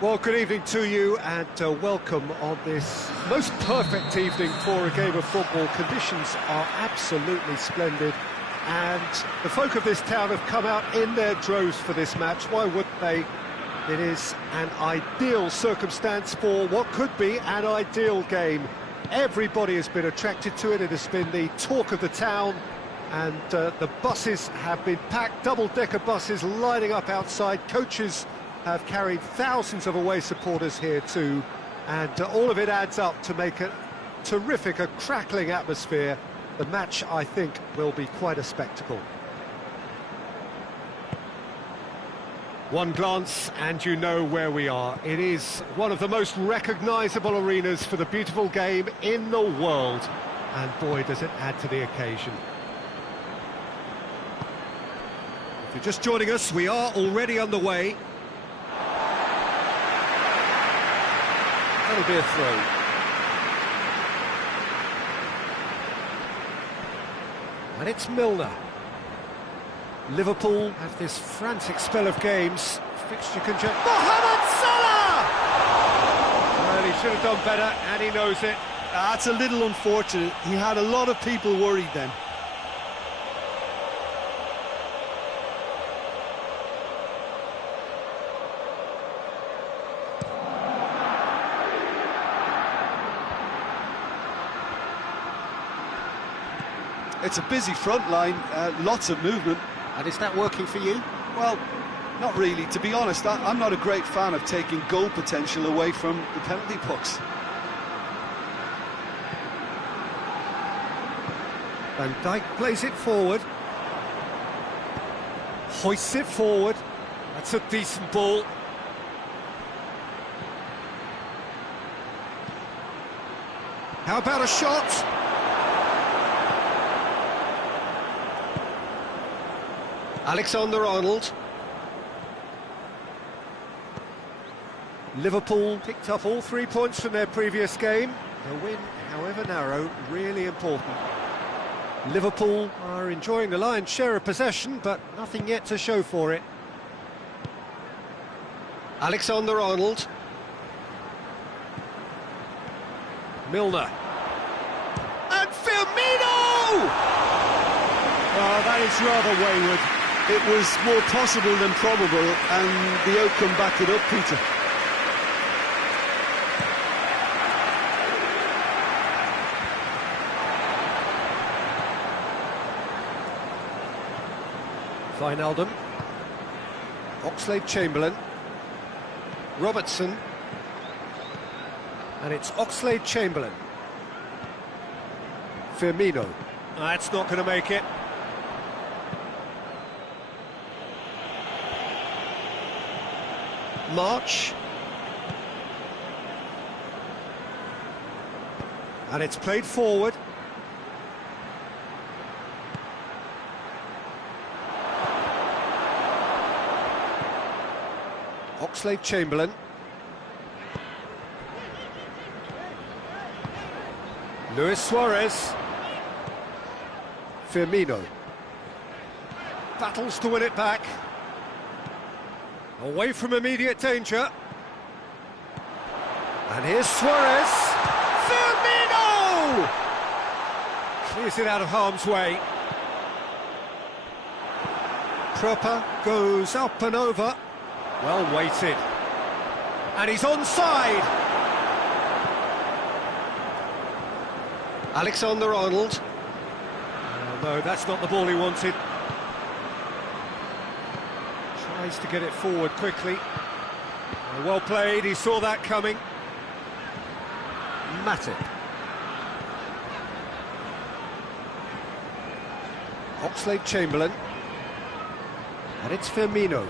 Well, good evening to you and welcome on this most perfect evening for a game of football. Conditions are absolutely splendid and the folk of this town have come out in their droves for this match. Why wouldn't they? It is an ideal circumstance for what could be an ideal game. Everybody has been attracted to it. It has been the talk of the town and the buses have been packed, double-decker buses lining up outside. Coaches have carried thousands of away supporters here too, and all of it adds up to make a terrific, a crackling atmosphere. The match, I think, will be quite a spectacle. One glance and you know where we are. It is one of the most recognisable arenas for the beautiful game in the world, and boy does it add to the occasion. If you're just joining us, we are already underway. That'll be a throw. And it's Milner. Liverpool have this frantic spell of games. Fixture congestion. Mohamed Salah! Well, he should have done better, and he knows it. That's a little unfortunate. He had a lot of people worried then. It's a busy front line, lots of movement. And is that working for you? Well, not really. To be honest, I'm not a great fan of taking goal potential away from the penalty pucks. Van Dijk plays it forward. Hoists it forward. That's a decent ball. How about a shot? Alexander-Arnold. Liverpool picked up all 3 points from their previous game. The win, however narrow, really important. Liverpool are enjoying the lion's share of possession, but nothing yet to show for it. Alexander-Arnold. Milner. And Firmino! Oh, that is rather wayward. It was more possible than probable, and the outcome backed it up, Peter. Wijnaldum. Oxlade-Chamberlain. Robertson. And it's Oxlade-Chamberlain. Firmino. That's not going to make it. March. And it's played forward. Oxlade-Chamberlain. Luis Suarez. Firmino. Battles to win it back. Away from immediate danger. And here's Suarez. Firmino! Clears it out of harm's way. Proper goes up and over. Well weighted. And he's onside. Alexander-Arnold. Oh, no, that's not the ball he wanted. Tries to get it forward quickly. Well played, he saw that coming. Matip. Oxlade-Chamberlain. And it's Firmino.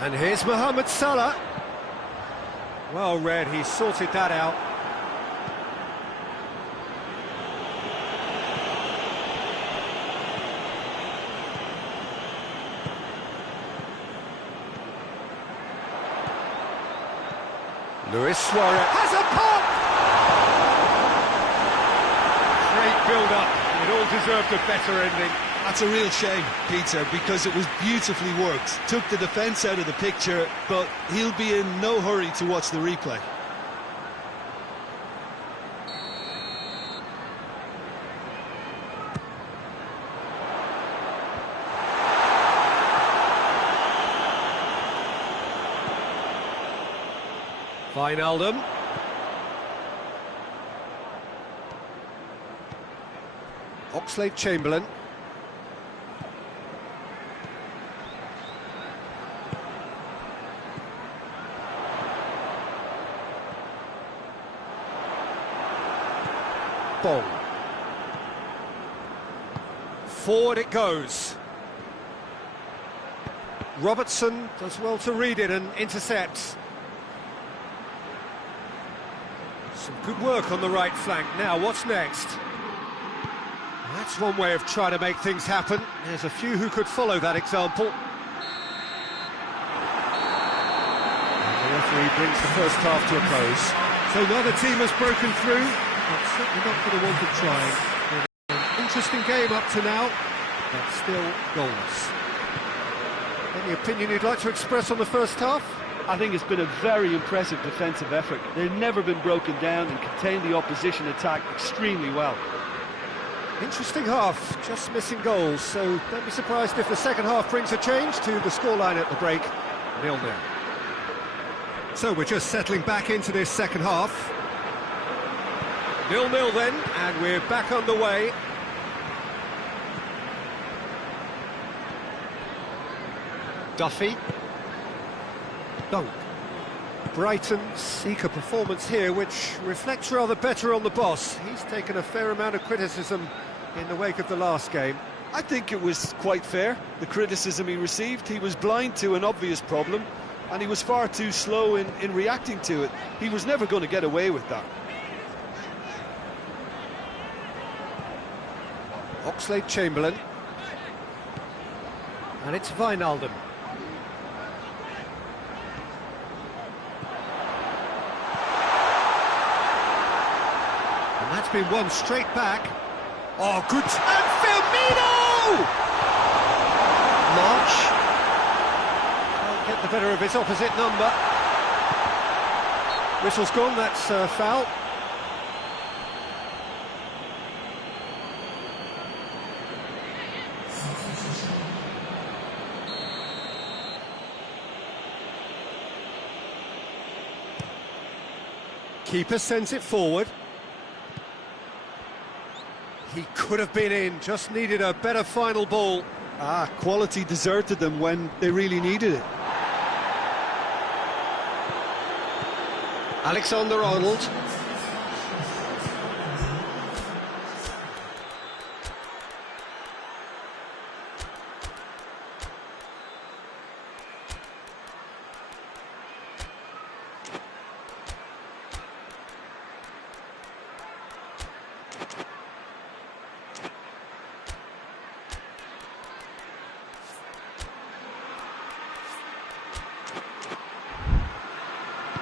And here's Mohamed Salah. Well read, he sorted that out. Luis Suarez has a pop! Great build-up, it all deserved a better ending. That's a real shame, Peter, because it was beautifully worked. Took the defence out of the picture, but he'll be in no hurry to watch the replay. Wijnaldum. Oxlade-Chamberlain. Bong. Forward it goes. Robertson does well to read it and intercepts. Some good work on the right flank. Now, what's next? That's one way of trying to make things happen. There's a few who could follow that example. And the referee brings the first half to a close. So neither team has broken through, but certainly not for the want of trying. An interesting game up to now, but still goalless. Any opinion you'd like to express on the first half? I think it's been a very impressive defensive effort. They've never been broken down and contained the opposition attack extremely well. Interesting half, just missing goals, so don't be surprised if the second half brings a change to the scoreline at the break, 0-0. So we're just settling back into this second half. 0-0 then, and we're back underway. Duffy. Dunk. Brighton seek a performance here which reflects rather better on the boss. He's taken a fair amount of criticism in the wake of the last game. I think it was quite fair, the criticism he received. He was blind to an obvious problem, and he was far too slow in reacting to it. He was never going to get away with that. Oxlade-Chamberlain. And it's Wijnaldum. And that's been won straight back. Oh, good. And Firmino! March. Can't get the better of his opposite number. Whistle's gone, that's a foul. Keeper sends it forward. He could have been in, just needed a better final ball. Quality deserted them when they really needed it. Alexander-Arnold.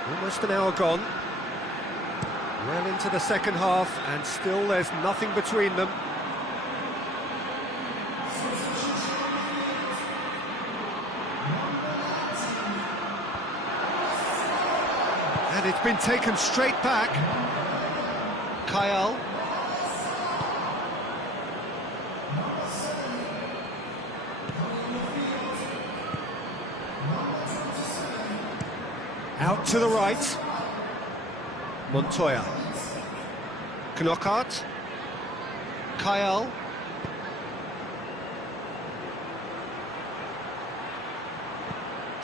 Almost an hour gone. Well into the second half, and still there's nothing between them. And it's been taken straight back. Kyle. Out to the right. Montoya. Knockout. Kyle.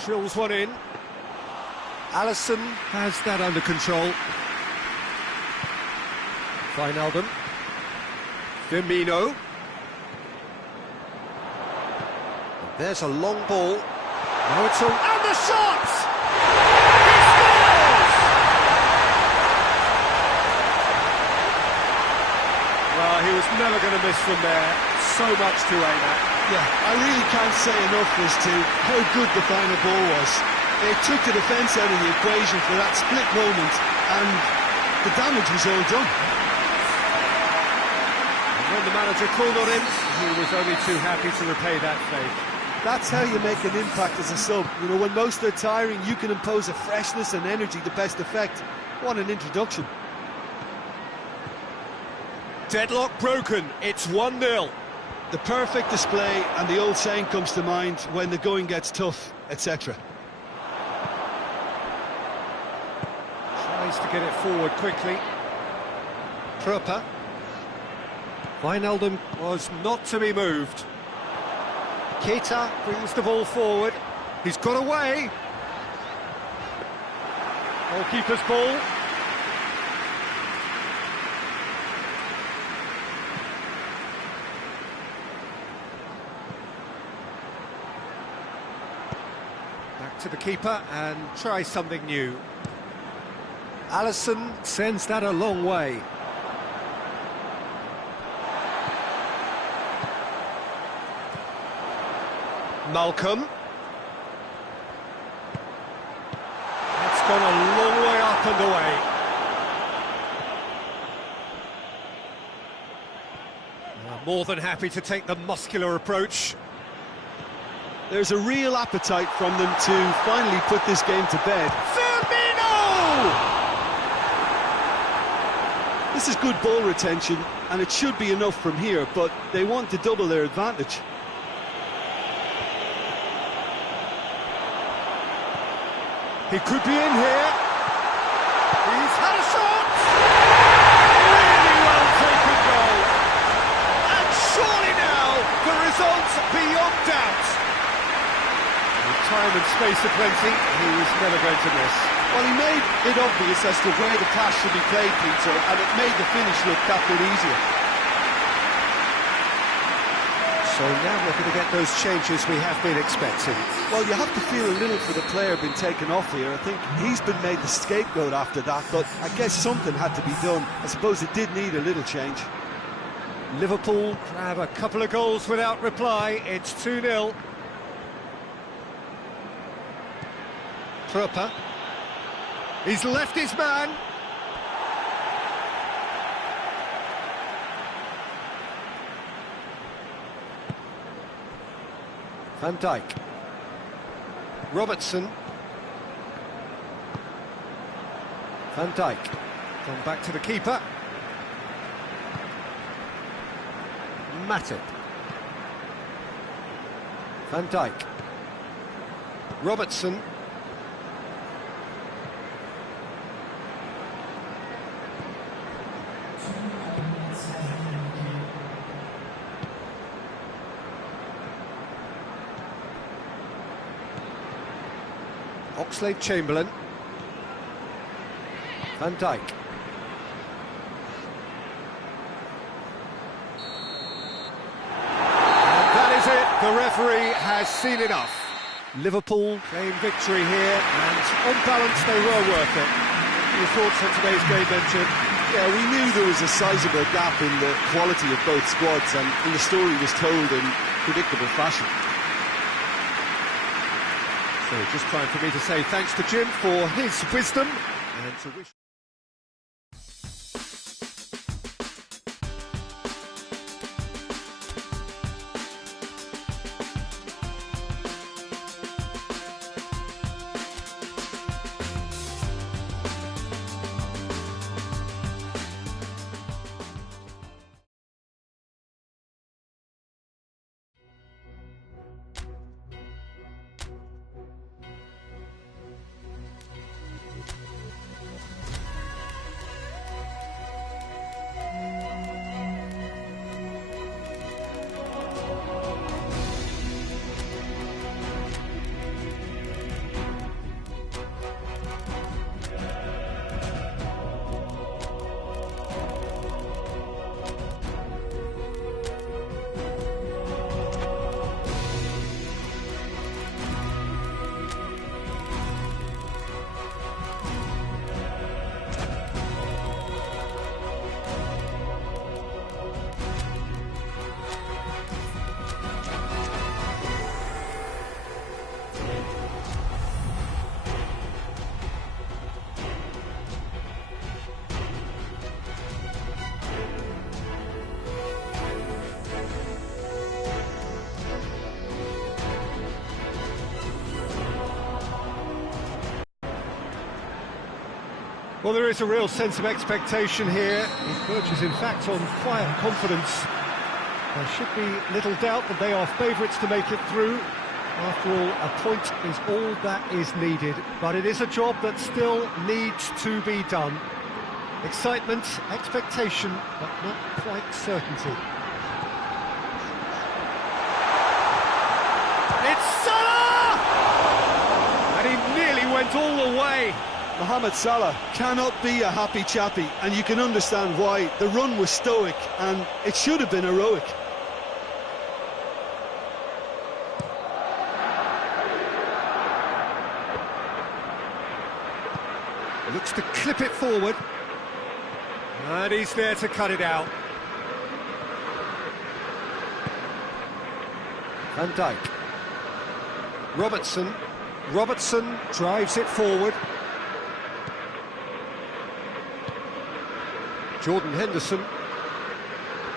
Drills one in. Alisson has that under control. Wijnaldum. Firmino. And there's a long ball. Now it's all... And the shot! He was never going to miss from there. So much to aim at. Yeah, I really can't say enough as to how good the final ball was. It took the defence out of the equation for that split moment, and the damage was all done. And When the manager called on him, he was only too happy to repay that favour. That's how you make an impact as a sub. You know, when most are tiring, you can impose a freshness and energy to best effect. What an introduction. Deadlock broken, it's 1-0. The perfect display, and the old saying comes to mind, when the going gets tough, etc. Tries to get it forward quickly. Trupper. Wijnaldum was not to be moved. Keita brings the ball forward. He's got away. Goalkeeper's ball. Back to the keeper and try something new. Alisson sends that a long way. Malcolm. It's gone a long way up and away. More than happy to take the muscular approach. There's a real appetite from them to finally put this game to bed. Firmino! This is good ball retention, and it should be enough from here, but they want to double their advantage. He could be in here. He's had a shot! Really well taken goal. And surely now, the result's beyond doubt. With time and space aplenty, he was never going to miss. Well, he made it obvious as to where the pass should be played, Peter, and it made the finish look that bit easier. So now we're going to get those changes we have been expecting. Well, you have to feel a little for the player being taken off here. I think he's been made the scapegoat after that, but I guess something had to be done. I suppose it did need a little change. Liverpool grab a couple of goals without reply. It's 2-0. Trupper. He's left his man. Van Dijk. Robertson. Van Dijk. Gone back to the keeper. Matip. Van Dijk. Robertson. Oxlade-Chamberlain. Van Dijk. And that is it. The referee has seen enough. Liverpool gained victory here, and on balance they were worth it. Your thoughts on today's game then, Jim? Yeah, we knew there was a sizable gap in the quality of both squads, and the story was told in predictable fashion. So just time for me to say thanks to Jim for his wisdom and to wish... Well, there is a real sense of expectation here. He verges, in fact, on quiet confidence. There should be little doubt that they are favourites to make it through. After all, a point is all that is needed, but it is a job that still needs to be done. Excitement, expectation, but not quite certainty. It's Salah! And he nearly went all the way. Mohamed Salah cannot be a happy chappy, and you can understand why. The run was stoic, and it should have been heroic. Looks to clip it forward. And he's there to cut it out. Van Dijk. Robertson drives it forward. Jordan Henderson.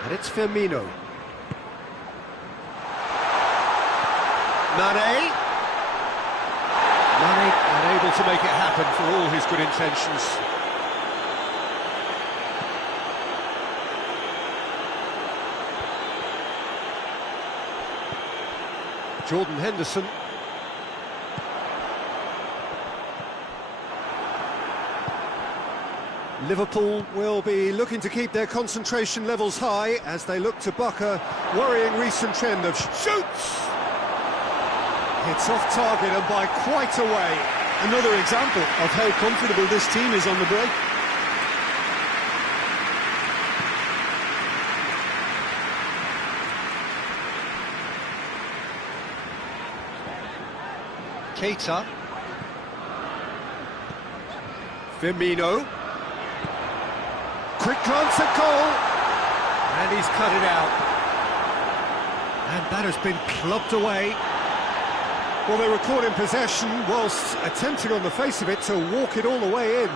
And it's Firmino. Mane unable to make it happen for all his good intentions. Jordan Henderson. Liverpool will be looking to keep their concentration levels high as they look to buck a worrying recent trend of shoots. It's off target and by quite a way. Another example of how comfortable this team is on the break. Keita. Firmino. Quick glance at goal. And he's cut it out. And that has been clubbed away. Well, they were caught in possession whilst attempting on the face of it to walk it all the way in.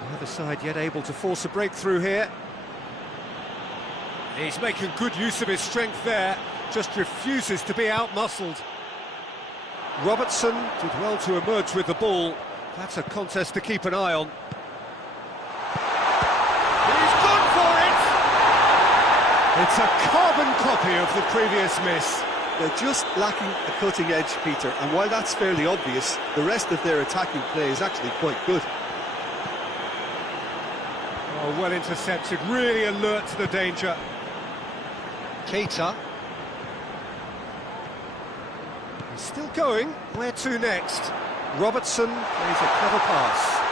The other side yet able to force a breakthrough here. He's making good use of his strength there, just refuses to be out-muscled. Robertson did well to emerge with the ball. That's a contest to keep an eye on. It's a carbon copy of the previous miss. They're just lacking a cutting edge, Peter, and while that's fairly obvious, the rest of their attacking play is actually quite good. Oh, well intercepted, really alert to the danger. Keita. He's still going. Where to next? Robertson plays a clever pass.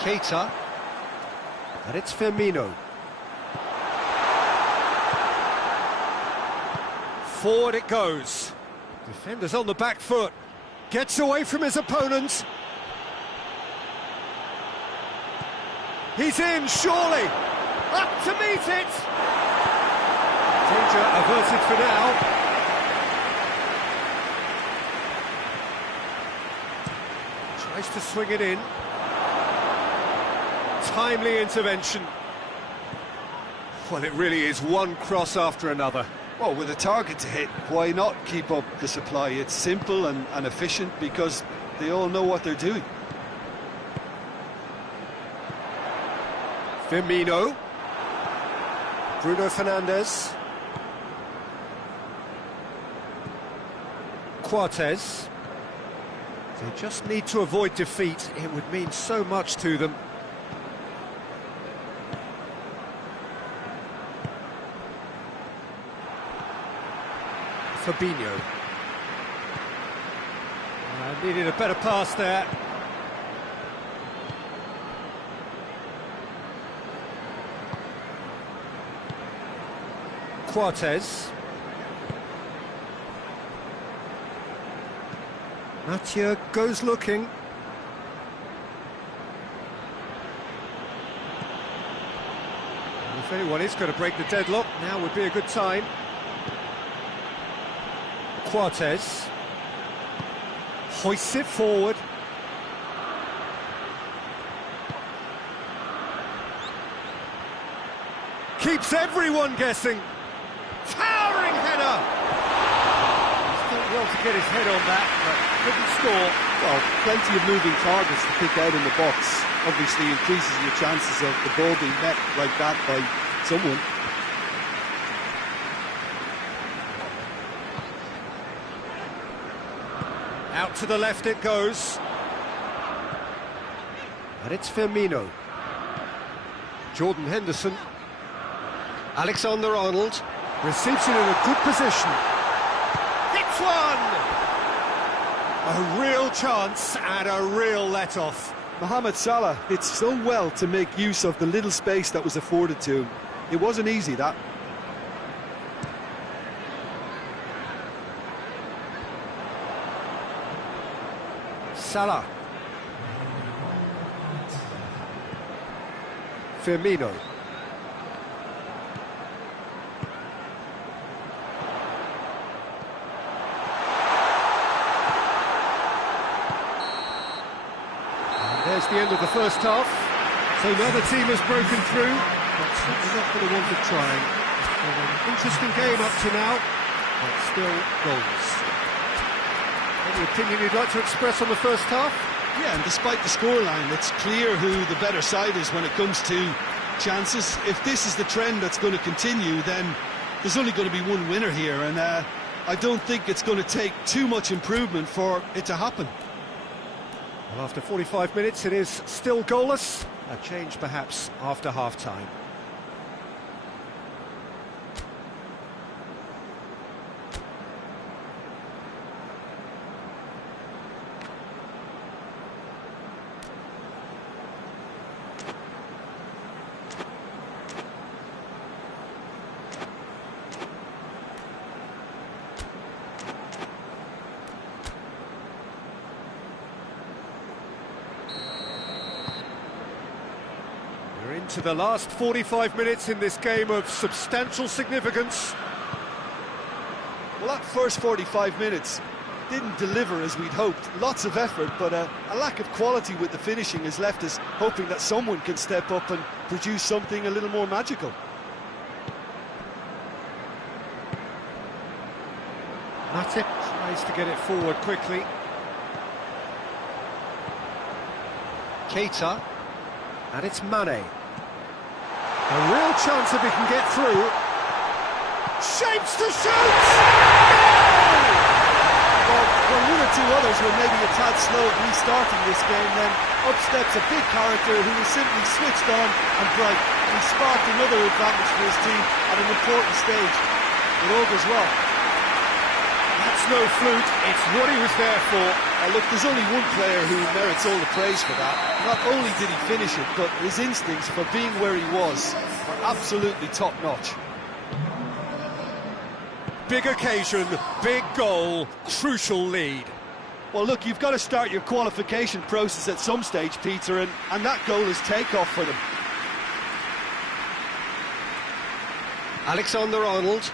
Keita, and it's Firmino. Forward it goes. Defender's on the back foot. Gets away from his opponent. He's in, surely. Up to meet it. Danger averted for now. Tries to swing it in. Timely intervention. Well, it really is one cross after another. Well, with a target to hit, why not keep up the supply? It's simple and efficient because they all know what they're doing. Firmino. Bruno Fernandes. Quartes. They just need to avoid defeat. It would mean so much to them. Fabinho. Needed a better pass there. Quartes. Mathieu goes looking. And if anyone is going to break the deadlock, now would be a good time. Quartes hoists it forward. keeps everyone guessing. Towering header! He's done well to get his head on that, but couldn't score. Well, plenty of moving targets to pick out in the box. Obviously increases your chances of the ball being met like that by someone. Out to the left it goes. And it's Firmino. Jordan Henderson. Alexander-Arnold receives it in a good position. Hits one! A real chance and a real let-off. Mohamed Salah did so well to make use of the little space that was afforded to him. It wasn't easy, that. Salah. Firmino. There's the end of the first half. So neither team has broken through, but certainly not for the want of trying. It's been an interesting game up to now, but still goals. Any opinion you'd like to express on the first half? Yeah, and despite the scoreline, it's clear who the better side is when it comes to chances. If this is the trend that's going to continue, then there's only going to be one winner here, and I don't think it's going to take too much improvement for it to happen. Well, after 45 minutes, it is still goalless. A change, perhaps, after half-time. To the last 45 minutes in this game of substantial significance. Well, that first 45 minutes didn't deliver as we'd hoped. Lots of effort, but a lack of quality with the finishing has left us hoping that someone can step up and produce something a little more magical. Matip tries to get it forward quickly. Keita, and it's Mane. A real chance if he can get through. Shapes to shoot! Well, when one or two others were maybe a tad slow at restarting this game, then up steps a big character who was simply switched on and bright. And he sparked another advantage for his team at an important stage. It all goes well. That's no fluke, it's what he was there for. Look, there's only one player who merits all the praise for that. Not only did he finish it, but his instincts for being where he was are absolutely top-notch. Big occasion, big goal, crucial lead. Well, look, you've got to start your qualification process at some stage, Peter, and that goal is take-off for them. Alexander-Arnold.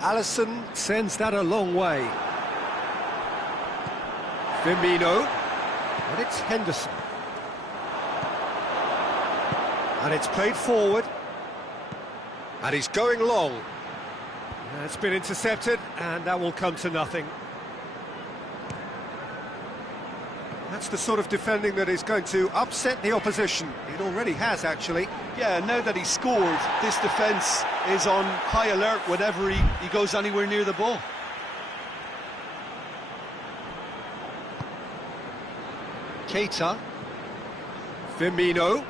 Alisson sends that a long way. Firmino, and it's Henderson. And it's played forward. And he's going long. It's been intercepted, and that will come to nothing. That's the sort of defending that is going to upset the opposition. It already has, actually. Yeah, now that he's scored, this defence is on high alert whenever he goes anywhere near the ball. Keita. Firmino.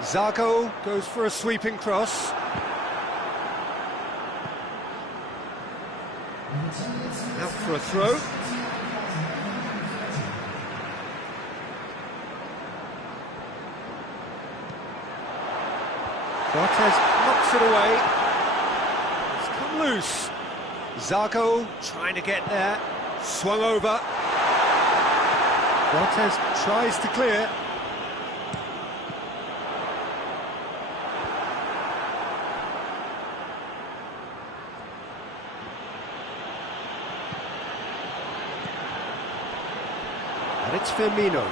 Zago goes for a sweeping cross. Out for a throw. Cortez knocks it away. It's come loose. Zago trying to get there. Swung over. Cortez tries to clear. And it's Firmino.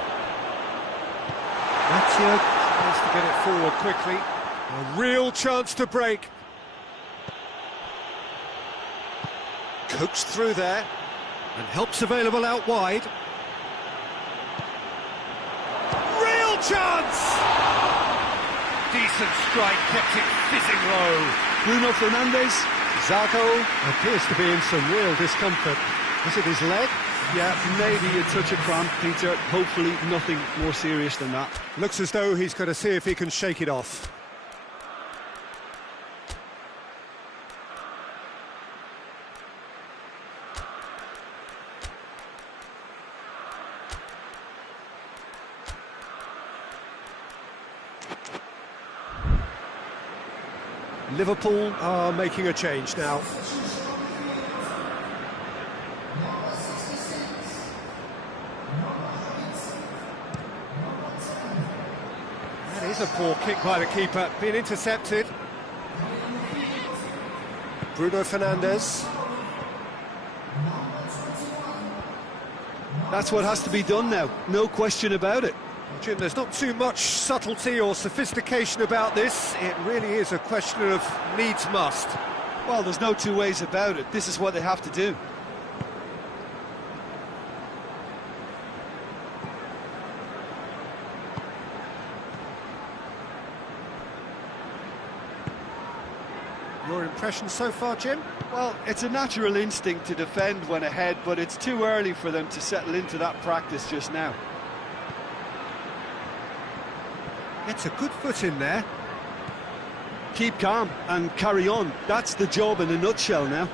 Matia tries to get it forward quickly. A real chance to break. Coaxed through there. And help's available out wide. Real chance! Decent strike, kept it fizzing low. Bruno Fernandes. Zago appears to be in some real discomfort. Is it his leg? Yeah, maybe a touch of cramp, Peter. Hopefully nothing more serious than that. Looks as though he's going to see if he can shake it off. Liverpool are making a change now. That is a poor kick by the keeper, being intercepted. Bruno Fernandes. That's what has to be done now, no question about it. Jim, there's not too much subtlety or sophistication about this. It really is a question of needs must. Well, there's no two ways about it. This is what they have to do. Your impression so far, Jim? Well, it's a natural instinct to defend when ahead, but it's too early for them to settle into that practice just now. Gets a good foot in there. Keep calm and carry on. That's the job in a nutshell now.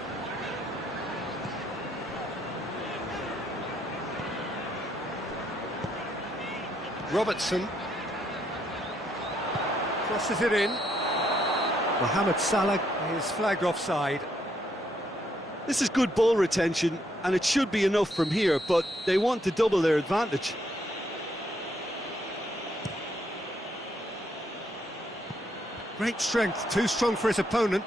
Robertson. Crosses it in. Mohamed Salah is flagged offside. This is good ball retention, and it should be enough from here, but they want to double their advantage. Great strength, too strong for his opponent.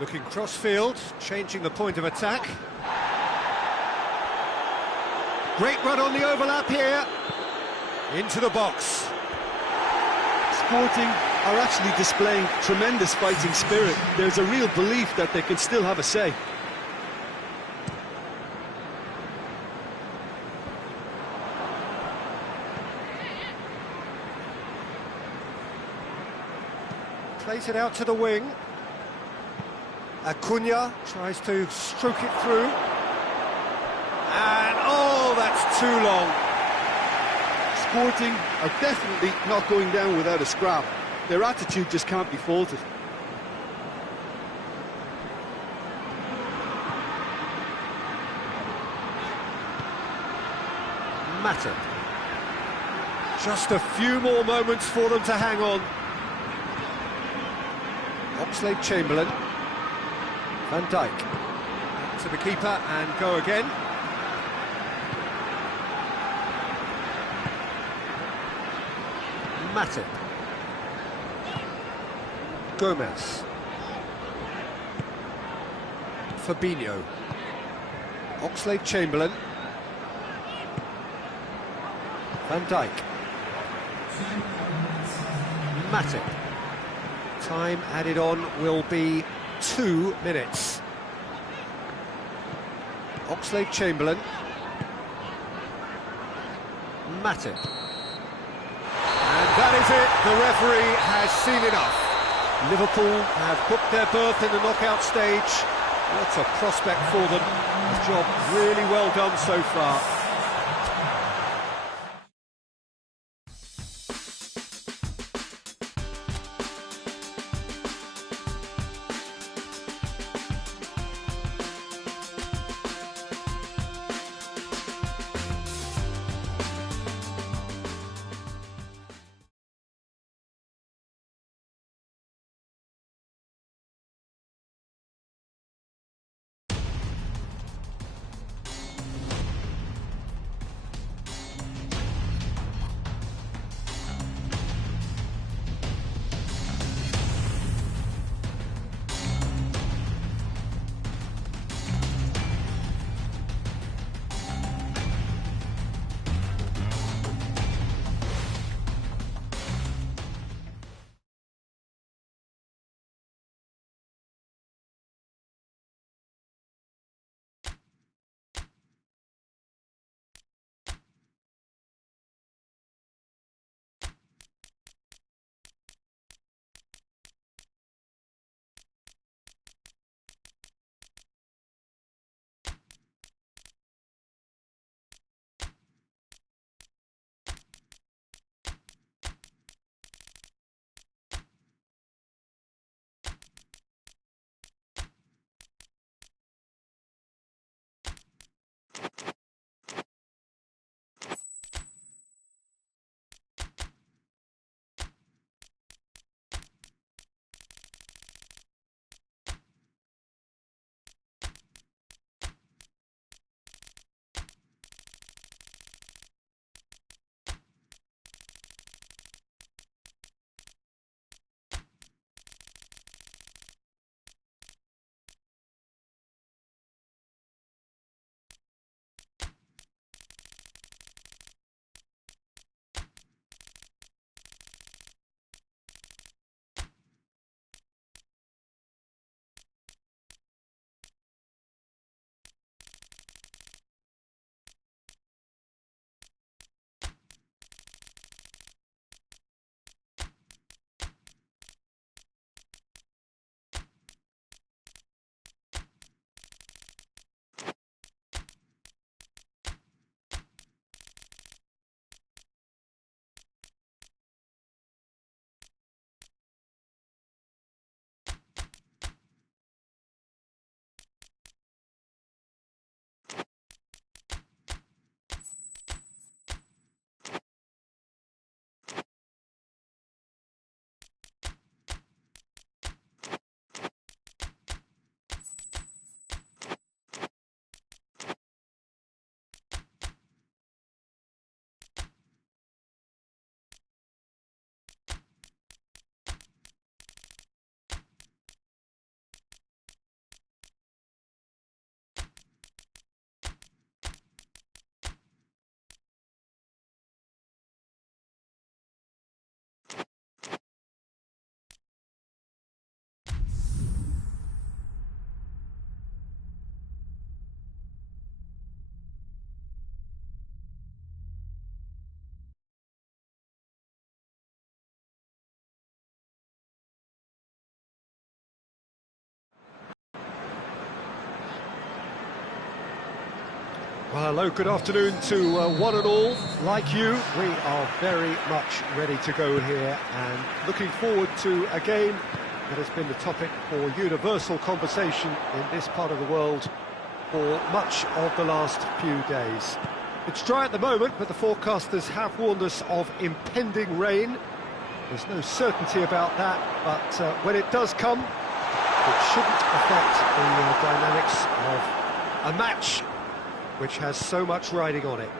Looking cross-field, changing the point of attack. Great run on the overlap here. Into the box. Sporting are actually displaying tremendous fighting spirit. There's a real belief that they can still have a say. Plays it out to the wing. Acuna tries to stroke it through. And, oh, that's too long. Sporting are definitely not going down without a scrap. Their attitude just can't be faulted. Matter. Just a few more moments for them to hang on. Oxlade-Chamberlain. Van Dijk. Back to the keeper and go again. Matip. Gomez. Fabinho. Oxlade-Chamberlain. Van Dijk. Matip. Time added on will be 2 minutes. Oxlade-Chamberlain. Matip. And that is it. The referee has seen enough. Liverpool have booked their berth in the knockout stage. What a prospect for them. A job really well done so far. Well, hello, good afternoon to one and all. Like you, we are very much ready to go here and looking forward to a game that has been the topic for universal conversation in this part of the world for much of the last few days. It's dry at the moment, but the forecasters have warned us of impending rain. There's no certainty about that, but when it does come, it shouldn't affect the dynamics of a match which has so much riding on it.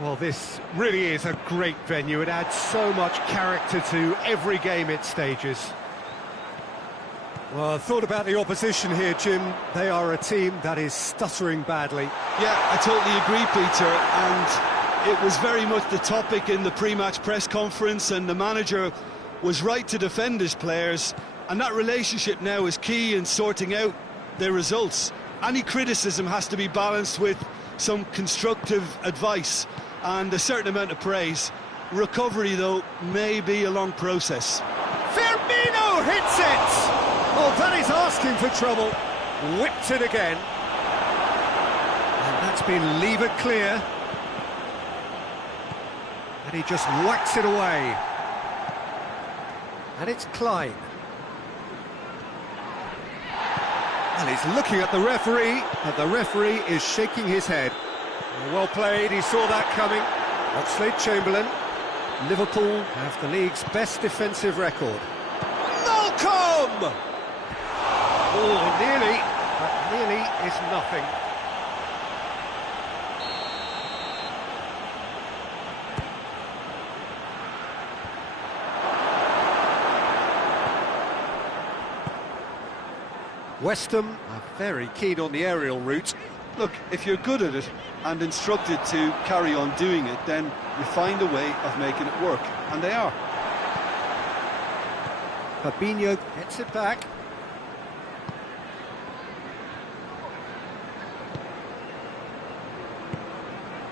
Well, this really is a great venue. It adds so much character to every game it stages. Well, I thought about the opposition here, Jim. They are a team that is stuttering badly. Yeah, I totally agree, Peter, and it was very much the topic in the pre-match press conference, and the manager was right to defend his players, and that relationship now is key in sorting out their results. Any criticism has to be balanced with some constructive advice and a certain amount of praise. Recovery, though, may be a long process. Firmino hits it! Oh, that is asking for trouble. Whipped it again. And that's been levered clear. And he just whacks it away. And it's Klein. And he's looking at the referee, and the referee is shaking his head. Well played, he saw that coming. Oxlade-Chamberlain. Liverpool have the league's best defensive record. Malcolm! Oh, nearly, but nearly is nothing. West Ham are very keen on the aerial route. Look, if you're good at it and instructed to carry on doing it, then you find a way of making it work, and they are. Fabinho gets it back.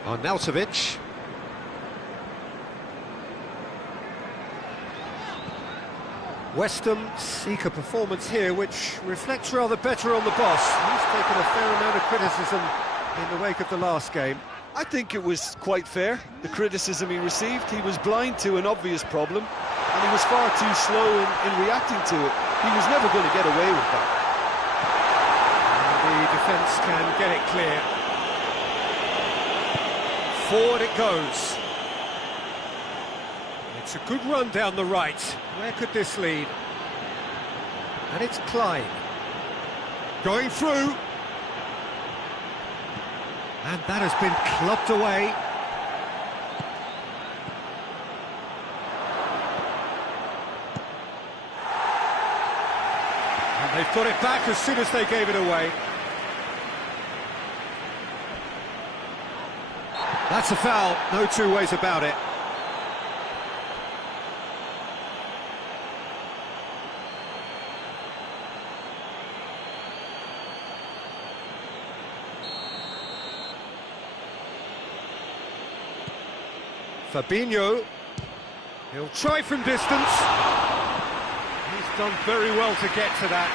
Arnautovic. West Ham seek a performance here which reflects rather better on the boss. He's taken a fair amount of criticism in the wake of the last game. I think it was quite fair, the criticism he received. He was blind to an obvious problem, and he was far too slow in reacting to it. He was never going to get away with that. And the defence can get it clear. Forward it goes. It's a good run down the right. Where could this lead? And it's Klein. Going through. And that has been clubbed away. And they've got it back as soon as they gave it away. That's a foul, no two ways about it. Fabinho, he'll try from distance. He's done very well to get to that.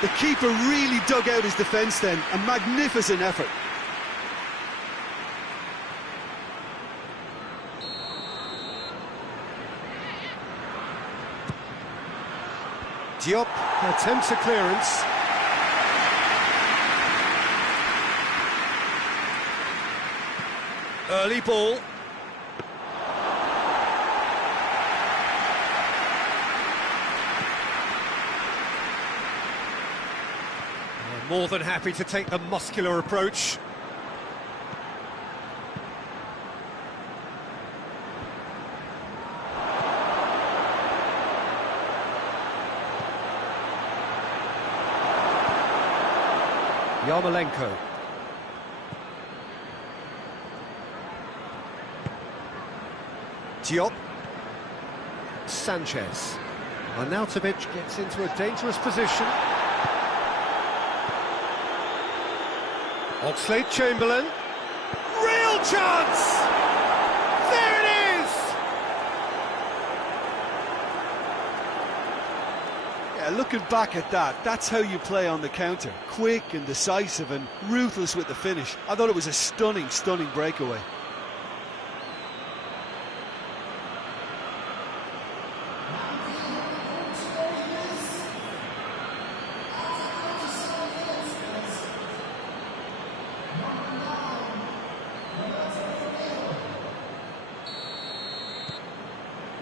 The keeper really dug out his defence then, a magnificent effort. Diop attempts a clearance. Early ball. More than happy to take the muscular approach. Yarmolenko. Diop. Sanchez. Arnautovic gets into a dangerous position. Oxlade-Chamberlain. Real chance! There it is! Yeah, looking back at that, that's how you play on the counter. Quick and decisive and ruthless with the finish. I thought it was a stunning, stunning breakaway.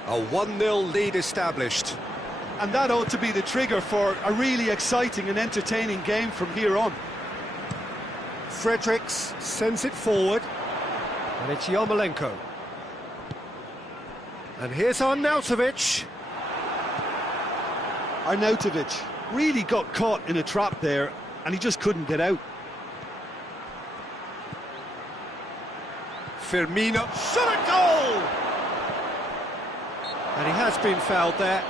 A 1-0 lead established. And that ought to be the trigger for a really exciting and entertaining game from here on. Fredericks sends it forward. And it's Yarmolenko. And here's Arnautovic. Arnautovic really got caught in a trap there, and he just couldn't get out. Firmino, shot a goal! And he has been fouled there.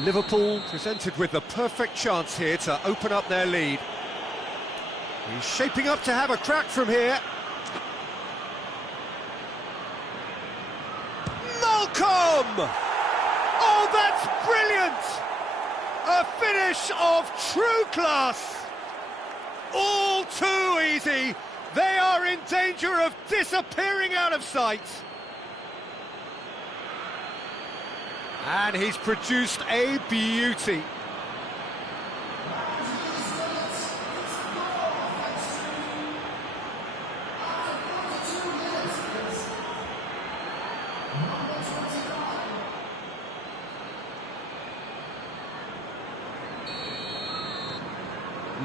Liverpool presented with the perfect chance here to open up their lead. He's shaping up to have a crack from here. Malcolm! Oh, that's brilliant! A finish of true class! All too easy. They are in danger of disappearing out of sight. And he's produced a beauty.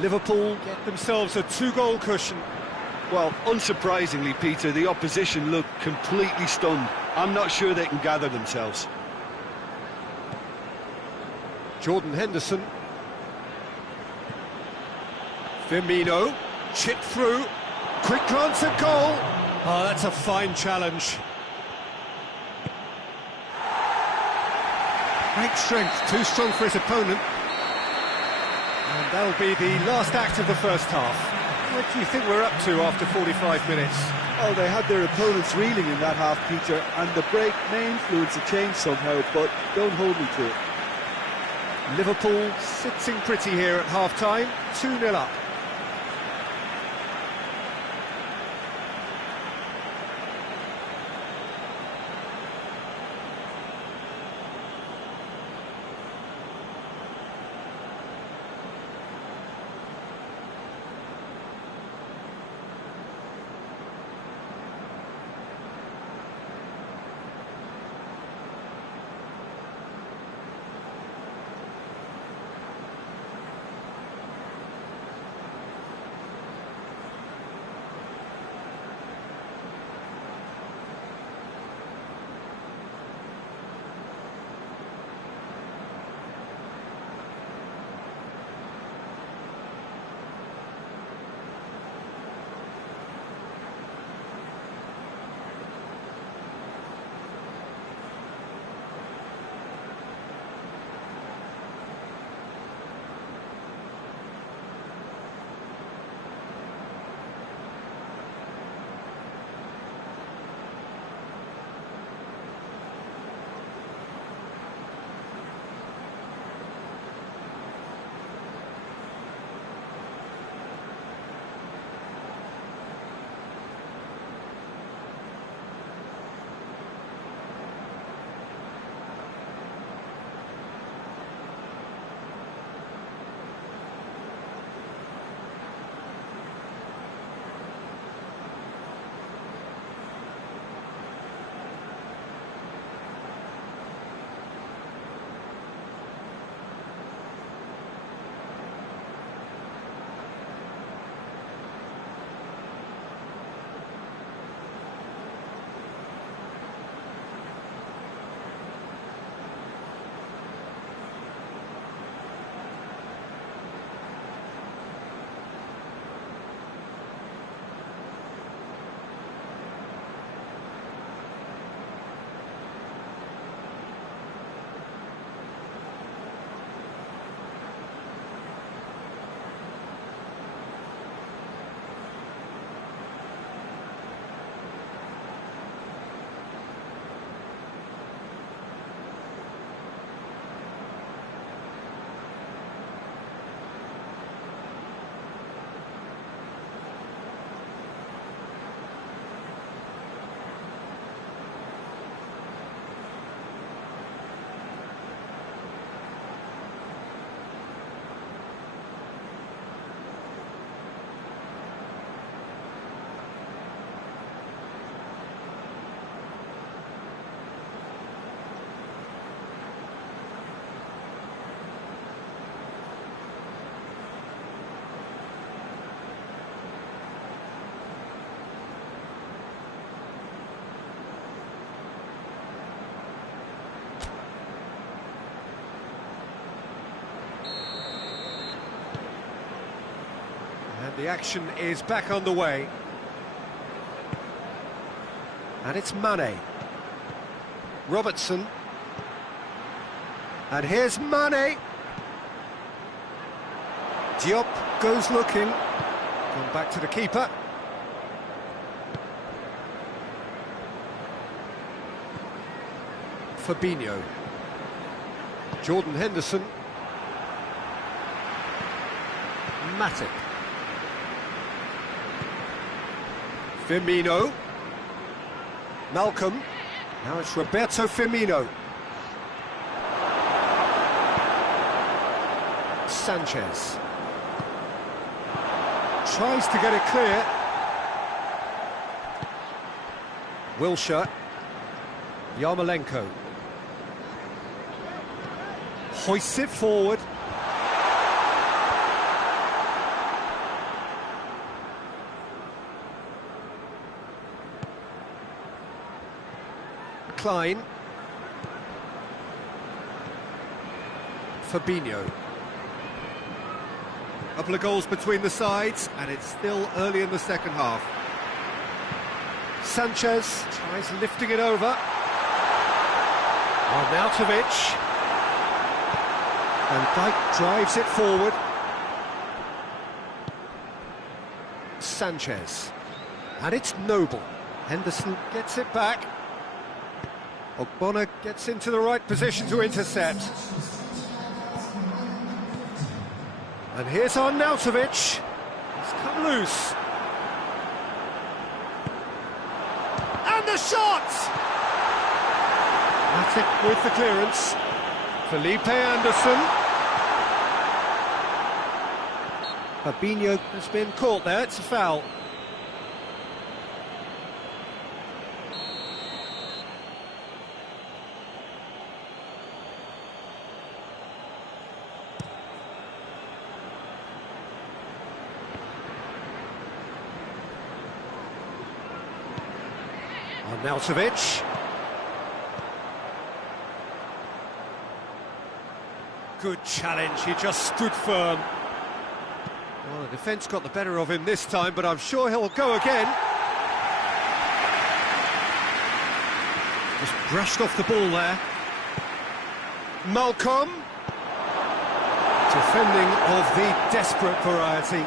Liverpool get themselves a 2-goal cushion. Well, unsurprisingly, Peter, the opposition look completely stunned. I'm not sure they can gather themselves. Jordan Henderson. Firmino, chipped through, quick glance at goal. Oh, that's a fine challenge. Great strength, too strong for his opponent. And that'll be the last act of the first half. What do you think we're up to after 45 minutes? Well, they had their opponents reeling in that half, Peter, and the break may influence a change somehow, but don't hold me to it. Liverpool sitting pretty here at half-time, 2-0 up. The action is back on the way. And it's Mane. Robertson. And here's Mane. Diop goes looking. Gone back to the keeper. Fabinho. Jordan Henderson. Matic. Firmino. Malcolm. Now it's Roberto Firmino. Sanchez. Tries to get it clear. Wilshere. Yarmolenko. Hoists it forward. Klein. Fabinho. A couple of goals between the sides, and it's still early in the second half. Sanchez tries lifting it over. Arnautovic. And Dijk drives it forward. Sanchez. And it's Noble. Henderson gets it back. Ogbonna gets into the right position to intercept. And here's Arnautovic. He's come loose. And the shot! Matic with the clearance. Felipe Anderson. Fabinho has been caught there, it's a foul. Arnautovic. Good challenge, he just stood firm. Well, the defence got the better of him this time, but I'm sure he'll go again. Just brushed off the ball there. Malcolm. Defending of the desperate variety.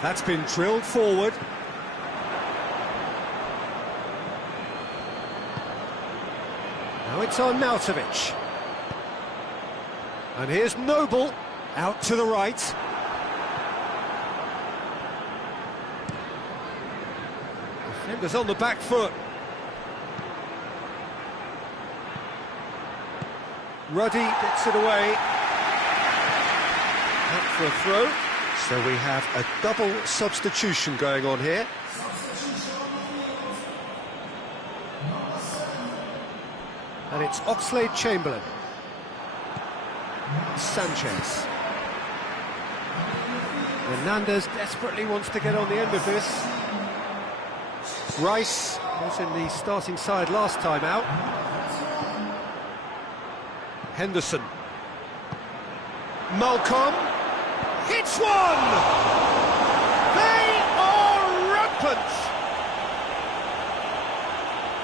That's been drilled forward. Now it's Arnautovic. And here's Noble, out to the right. Defenders on the back foot. Ruddy gets it away. Out for a throw. So we have a double substitution going on here. And it's Oxlade-Chamberlain. Sanchez. Hernandez desperately wants to get on the end of this. Rice was in the starting side last time out. Henderson. Malcolm. Hits one! They are rampant!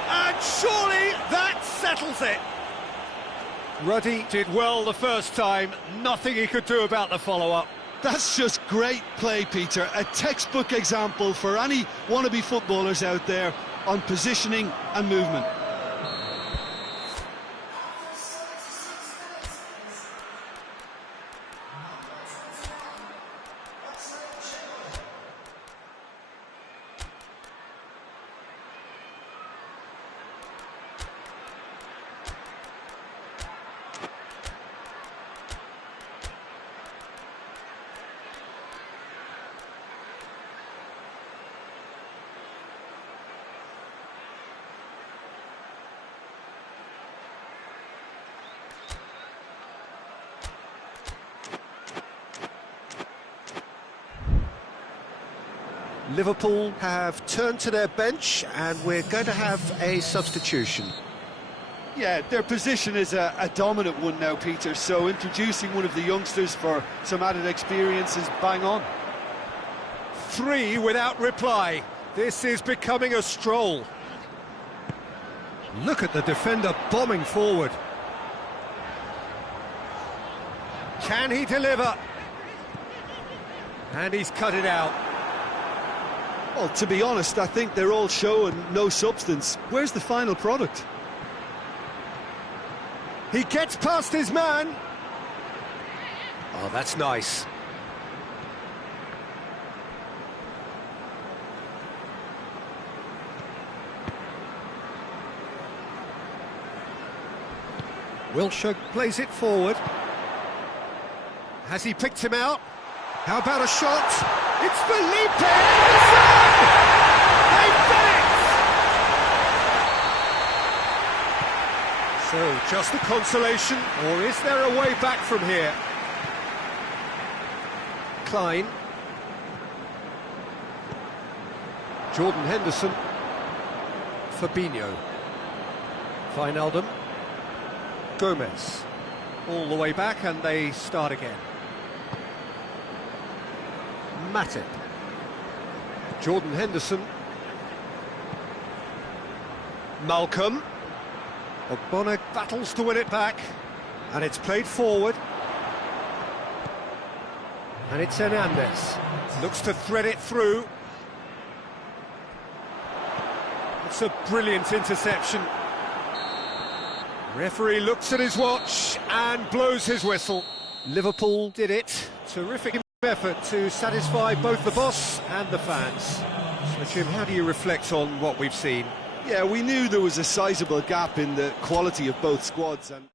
And surely that settles it. Ruddy did well the first time, nothing he could do about the follow-up. That's just great play, Peter. A textbook example for any wannabe footballers out there on positioning and movement. Liverpool have turned to their bench and we're going to have a substitution. Yeah, their position is a dominant one now, Peter, so introducing one of the youngsters for some added experience is bang on. 3 without reply. This is becoming a stroll. Look at the defender bombing forward. Can he deliver? And he's cut it out. Well, to be honest, I think they're all show and no substance. Where's the final product? He gets past his man. Oh, that's nice. Wilshere plays it forward. Has he picked him out? How about a shot? It's Felipe Anderson! They've done it! So, just the consolation, or is there a way back from here? Klein. Jordan Henderson. Fabinho. Wijnaldum. Gomez. All the way back, and they start again. Matip. Jordan Henderson. Malcolm. Ogbonna battles to win it back, and it's played forward. And it's Hernandez. Looks to thread it through. It's a brilliant interception. Referee looks at his watch and blows his whistle. Liverpool did it. Terrific effort to satisfy both the boss and the fans. So, Jim, how do you reflect on what we've seen? Yeah, we knew there was a sizable gap in the quality of both squads, and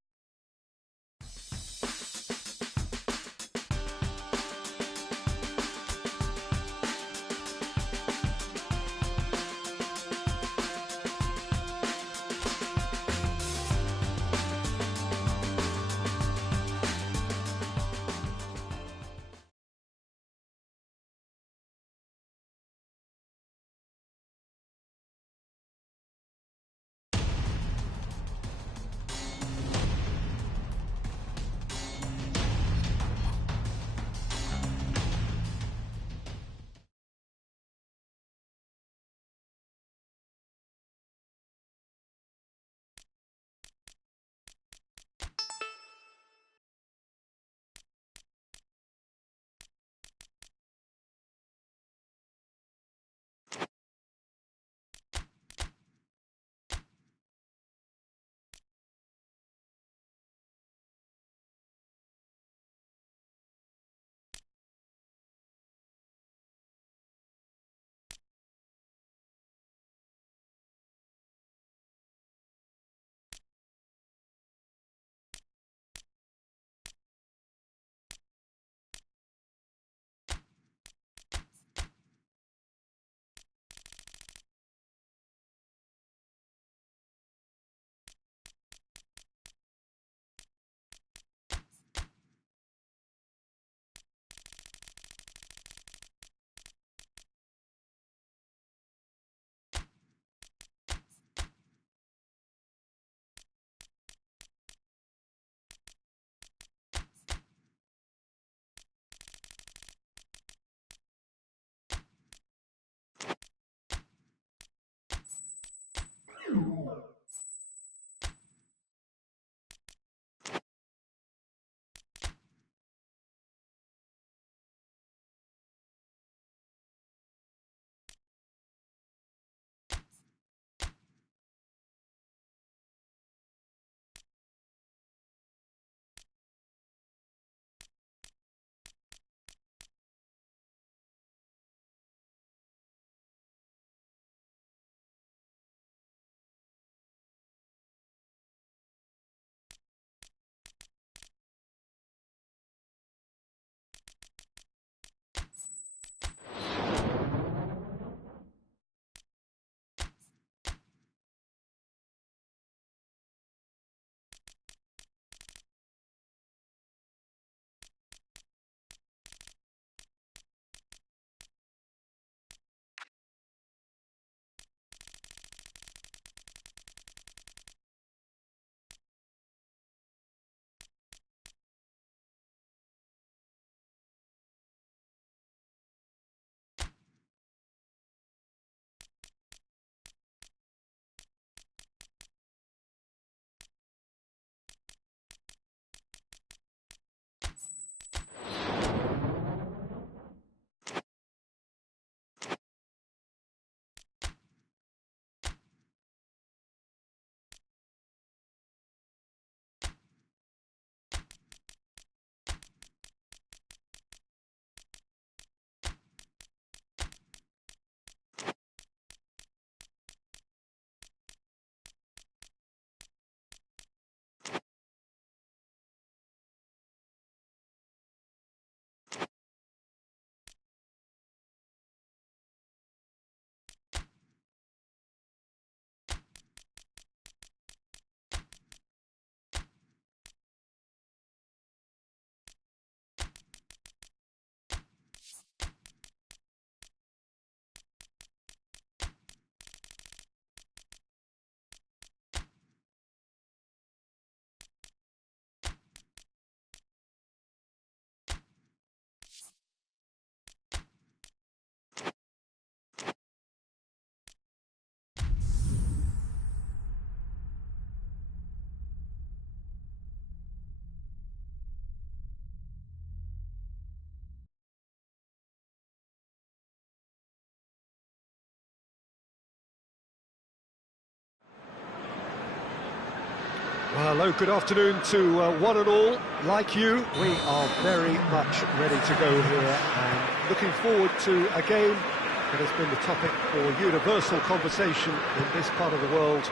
Well, hello, good afternoon to one and all. Like you, we are very much ready to go here and looking forward to a game that has been the topic for universal conversation in this part of the world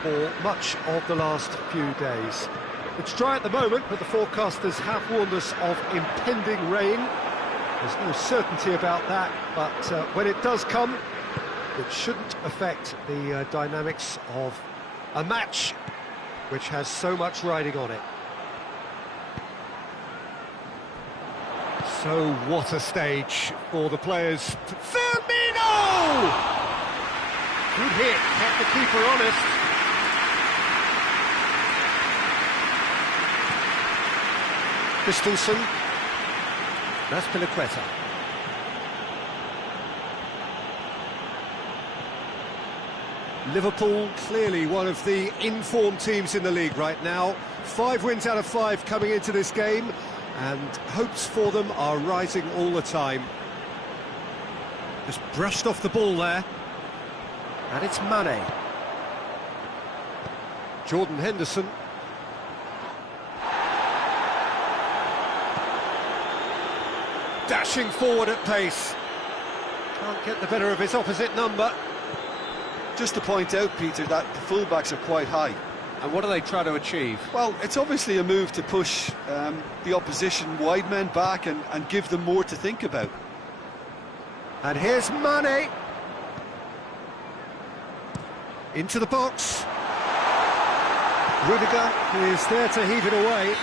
for much of the last few days. It's dry at the moment, but the forecasters have warned us of impending rain. There's no certainty about that, but when it does come, it shouldn't affect the dynamics of a match which has so much riding on it. So what a stage for the players. Firmino! Good hit, kept the keeper honest. Christensen. That's Piliqueta. Liverpool, clearly one of the informed teams in the league right now. 5 wins out of 5 coming into this game, and hopes for them are rising all the time. Just brushed off the ball there. And it's Mane. Jordan Henderson. Dashing forward at pace. Can't get the better of his opposite number. Just to point out, Peter, that the fullbacks are quite high. And what are they trying to achieve? Well, it's obviously a move to push the opposition wide men back and give them more to think about. And here's Mane. Into the box. Rudiger is there to heave it away.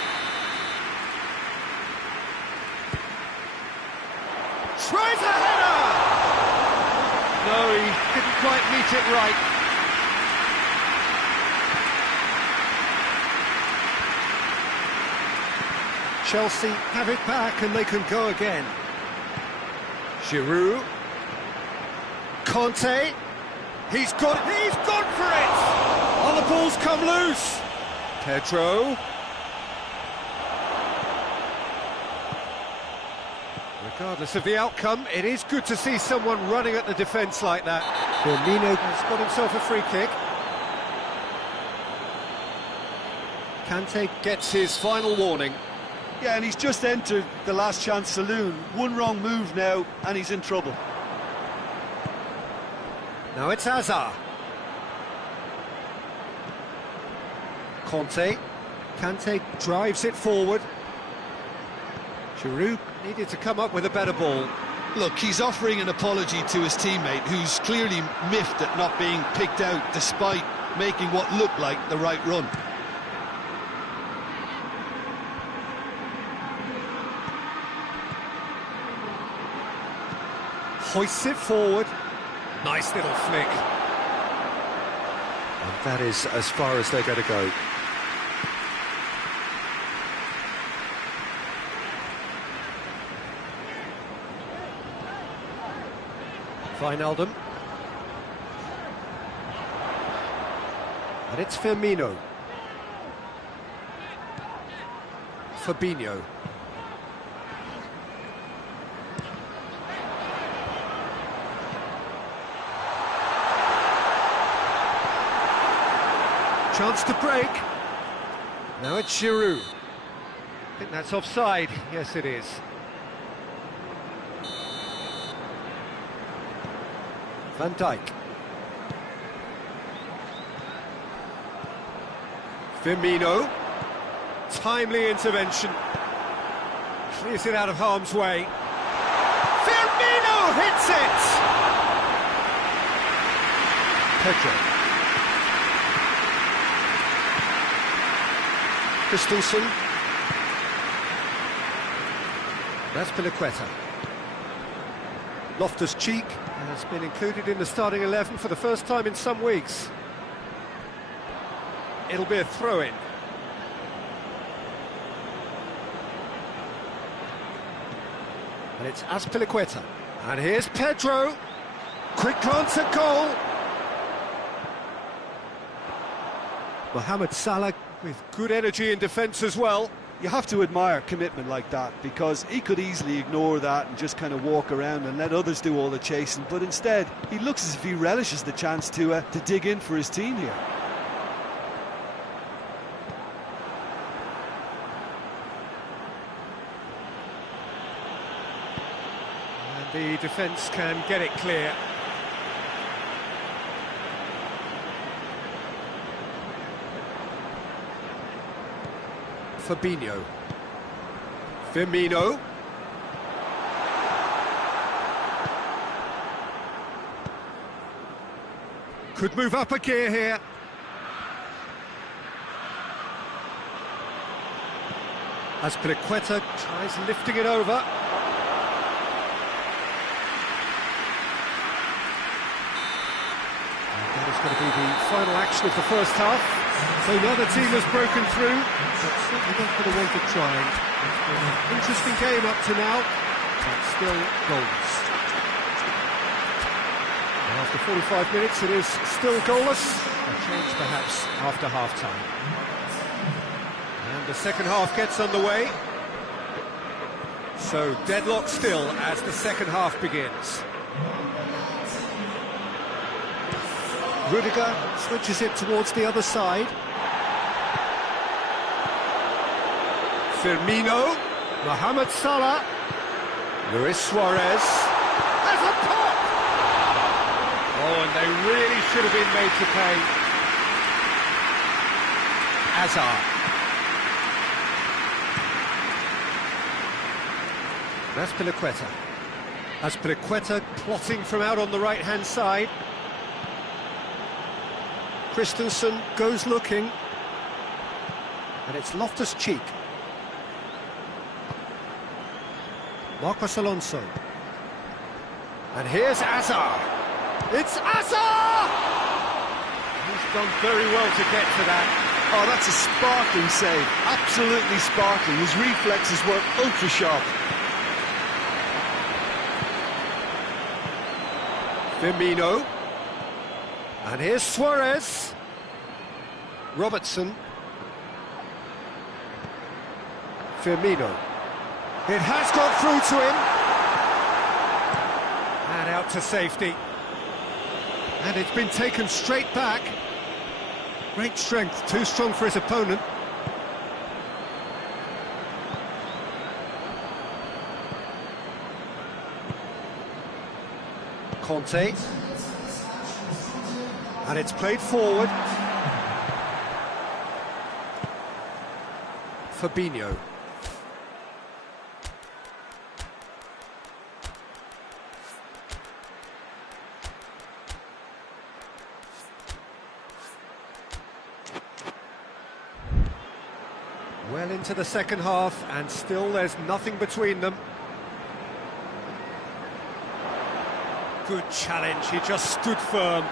Tries a header! No, he didn't quite meet it right. Chelsea have it back and they can go again. Giroud. Conte. He's gone for it! Oh, the ball's come loose. Pedro. Regardless of the outcome, it is good to see someone running at the defence like that. Firmino has got himself a free kick. Kante gets his final warning. Yeah, and he's just entered the last chance saloon. One wrong move now, and he's in trouble. Now it's Hazard. Conte. Kante drives it forward. Giroud needed to come up with a better ball. Look, he's offering an apology to his teammate, who's clearly miffed at not being picked out despite making what looked like the right run. Hoists it forward. Nice little flick. And that is as far as they're going to go. Wijnaldum. And it's Firmino. Fabinho. Chance to break. Now it's Giroud. I think that's offside. Yes, it is. Van Dijk. Firmino. Timely intervention. Clears it out of harm's way. Firmino hits it! Pedro. Christensen. That's Piliqueta. Loftus-Cheek has been included in the starting 11 for the first time in some weeks. It'll be a throw-in. And it's Azpilicueta. And here's Pedro. Quick glance at goal. Mohamed Salah with good energy in defence as well. You have to admire commitment like that, because he could easily ignore that and just kind of walk around and let others do all the chasing, but instead he looks as if he relishes the chance to dig in for his team here. the defence can get it clear. Fabinho. Firmino. Could move up a gear here. Azpilicueta tries lifting it over. And that is going to be the final action of the first half. So the other team has broken through, but certainly not for the want of trying. It's been an interesting game up to now, but still goals. And after 45 minutes it is still goalless. A change perhaps after half-time. And the second half gets underway. So deadlock still as the second half begins. Rudiger switches it towards the other side. Firmino, Mohamed Salah, Luis Suarez has a pop! Oh, and they really should have been made to pay. Hazard. Azpilicueta. Azpilicueta plotting from out on the right-hand side. Christensen goes looking. And it's Loftus-Cheek. Marcos Alonso. And here's Hazard. It's Hazard! He's done very well to get to that. Oh, that's a sparkling save. Absolutely sparkling. His reflexes were ultra-sharp. Firmino. And here's Suarez. Robertson. Firmino. It has got through to him. And out to safety. And it's been taken straight back. Great strength, too strong for his opponent. Conte. And it's played forward. Fabinho. Well into the second half, and still there's nothing between them. Good challenge, he just stood firm.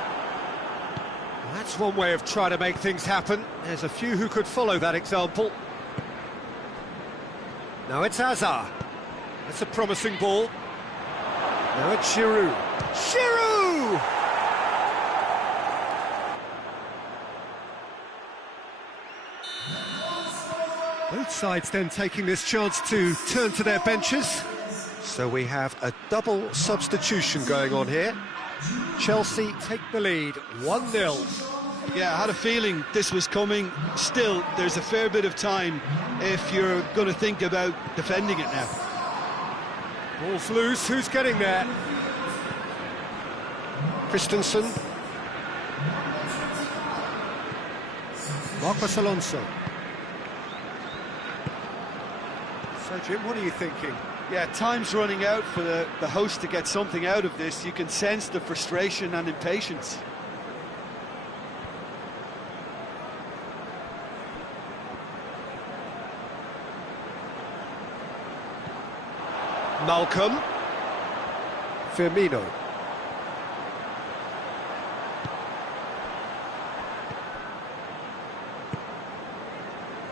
That's one way of trying to make things happen. There's a few who could follow that example. Now it's Hazard. That's a promising ball. Now it's Giroud. Giroud! Both sides then taking this chance to turn to their benches. So we have a double substitution going on here. Chelsea take the lead, 1-0. Yeah, I had a feeling this was coming. Still, there's a fair bit of time if you're going to think about defending it now. Ball's loose, who's getting there? Christensen. Marcos Alonso. So, Jim, what are you thinking? Yeah, time's running out for the host to get something out of this. You can sense the frustration and impatience. Malcolm. Firmino.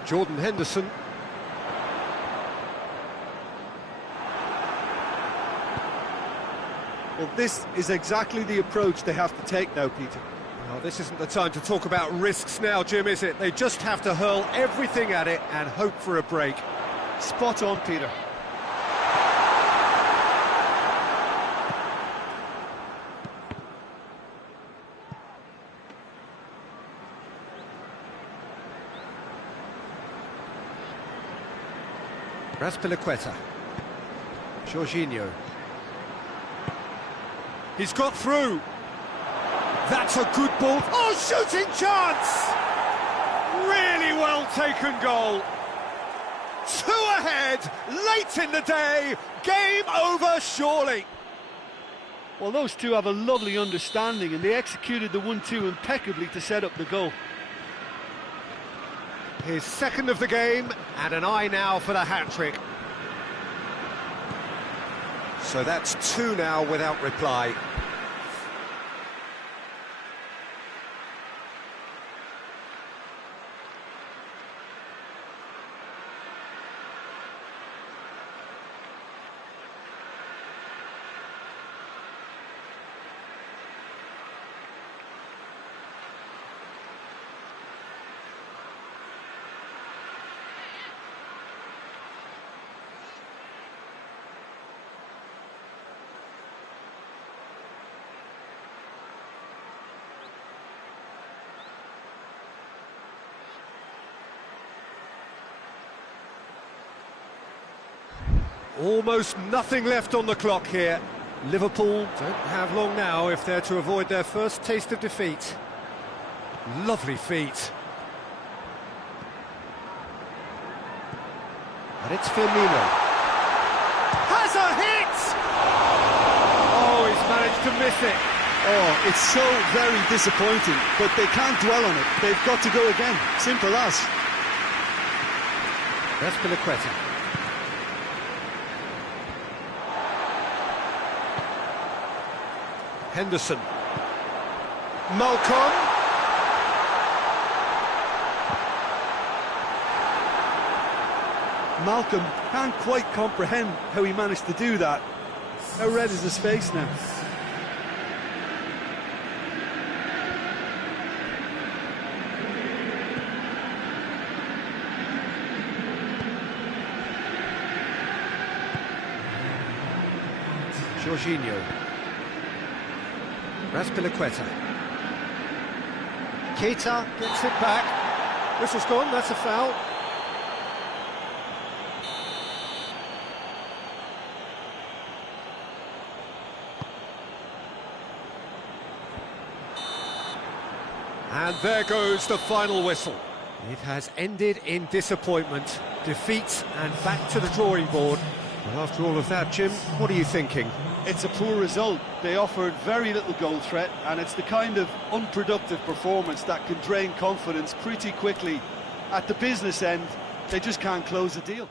Jordan Henderson. Well, this is exactly the approach they have to take now, Peter. Oh, this isn't the time to talk about risks now, Jim, is it? They just have to hurl everything at it and hope for a break. Spot on, Peter. Azpilicueta. Jorginho. He's got through. That's a good ball. Oh, shooting chance! Really well taken goal. 2 ahead, late in the day. Game over, surely. Well, those two have a lovely understanding, and they executed the 1-2 impeccably to set up the goal. His second of the game, and an eye now for the hat-trick. So that's 2 now without reply. Almost nothing left on the clock here. Liverpool don't have long now if they're to avoid their first taste of defeat. Lovely feet. And it's Firmino. Has a hit! Oh, he's managed to miss it. Oh, it's so very disappointing, but they can't dwell on it. They've got to go again. Simple as. That's Piliqueta. Henderson. Malcolm. Malcolm can't quite comprehend how he managed to do that. How red is his face now? Jorginho. Piliqueta. Keita gets it back. Whistle's gone, that's a foul. And there goes the final whistle. It has ended in disappointment, defeat, and back to the drawing board. Well, after all of that, Jim, what are you thinking? It's a poor result. They offered very little goal threat, and it's the kind of unproductive performance that can drain confidence pretty quickly. At the business end, they just can't close the deal.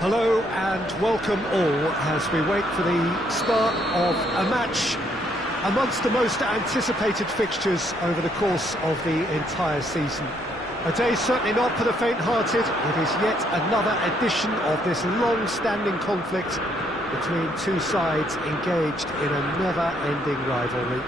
Hello and welcome all as we wait for the start of a match amongst the most anticipated fixtures over the course of the entire season. A day certainly not for the faint-hearted. It is yet another edition of this long-standing conflict between two sides engaged in a never-ending rivalry.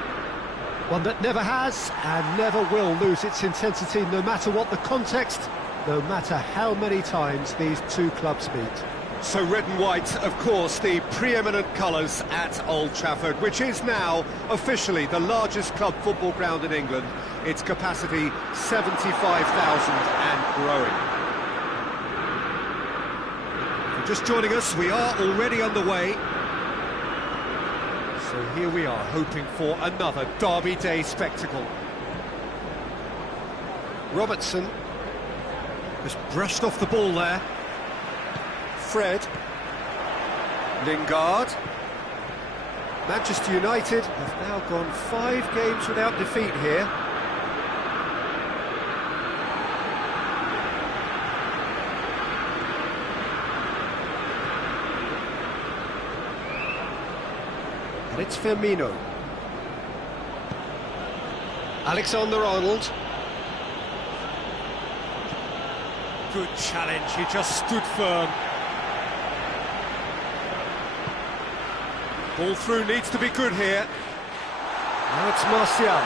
One that never has and never will lose its intensity, no matter what the context, no matter how many times these two clubs meet. So red and white, of course, the preeminent colours at Old Trafford, which is now officially the largest club football ground in England. Its capacity 75,000 and growing. If you're just joining us, we are already underway. So here we are, hoping for another Derby Day spectacle. Robertson just brushed off the ball there. Fred. Lingard. Manchester United have now gone 5 games without defeat here. And it's Firmino. Alexander-Arnold. Good challenge, he just stood firm. Ball through needs to be good here. Now it's Martial.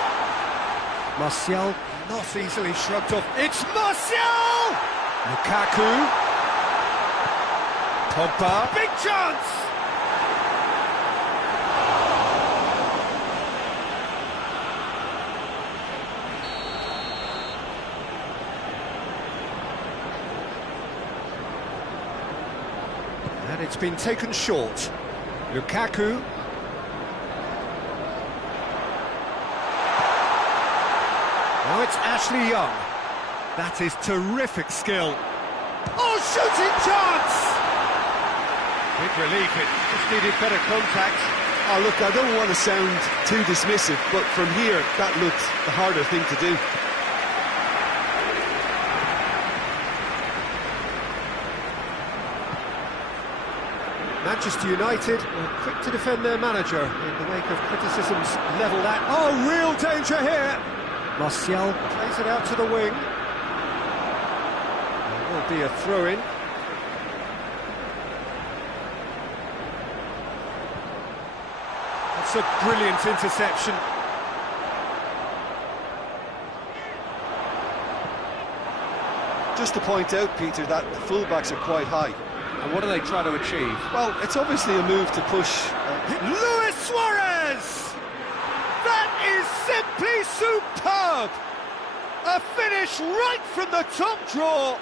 Martial Not easily shrugged off. It's Martial! Lukaku. Pogba. Big chance! And it's been taken short. Lukaku. Now it's Ashley Young. That is terrific skill. Oh, shooting chance! Big relief, it just needed better contact. Oh, look, I don't want to sound too dismissive, but from here, that looked the harder thing to do. Manchester United were quick to defend their manager in the wake of criticisms levelled at... Oh, real danger here! Martial plays it out to the wing. There will be a throw-in. That's a brilliant interception. Just to point out, Peter, that the fullbacks are quite high. And what are they trying to achieve? Well, it's obviously a move to push... Luis Suarez! That is simply superb! A finish right from the top draw!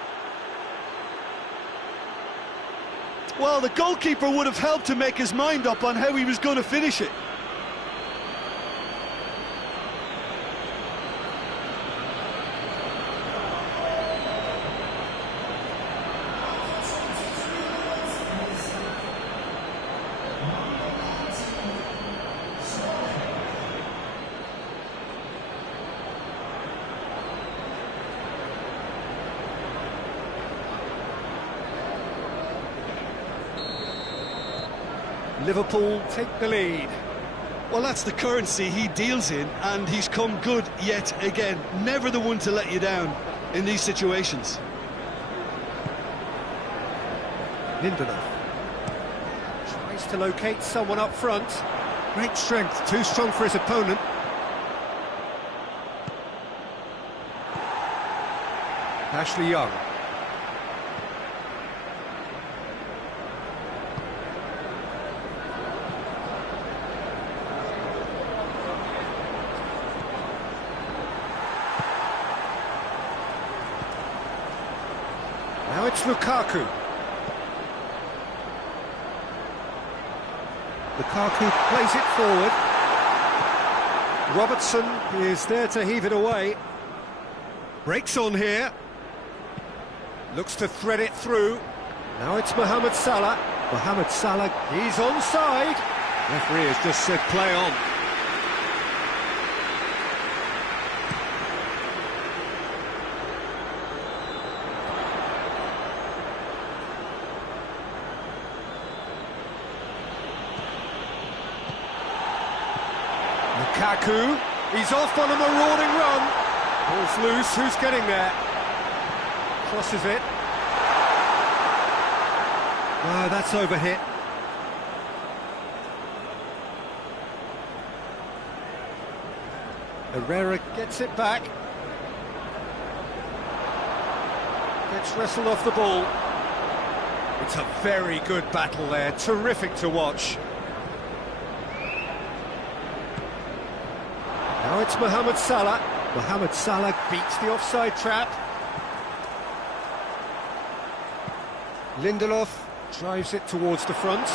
Well, the goalkeeper would have helped to make his mind up on how he was going to finish it. Liverpool take the lead. Well, that's the currency he deals in, and he's come good yet again. Never the one to let you down in these situations. Lindelof tries to locate someone up front. Great strength, too strong for his opponent. Ashley Young. Now it's Lukaku. Lukaku plays it forward. Robertson is there to heave it away. Breaks on here. Looks to thread it through. Now it's Mohamed Salah. Mohamed Salah, he's onside. Referee has just said play on. Lukaku, he's off on a marauding run. Ball's loose, who's getting there? Crosses it. No, that's overhit. Herrera gets it back. Gets wrestled off the ball. It's a very good battle there, terrific to watch. Now it's Mohamed Salah. Mohamed Salah beats the offside trap. Lindelof drives it towards the front.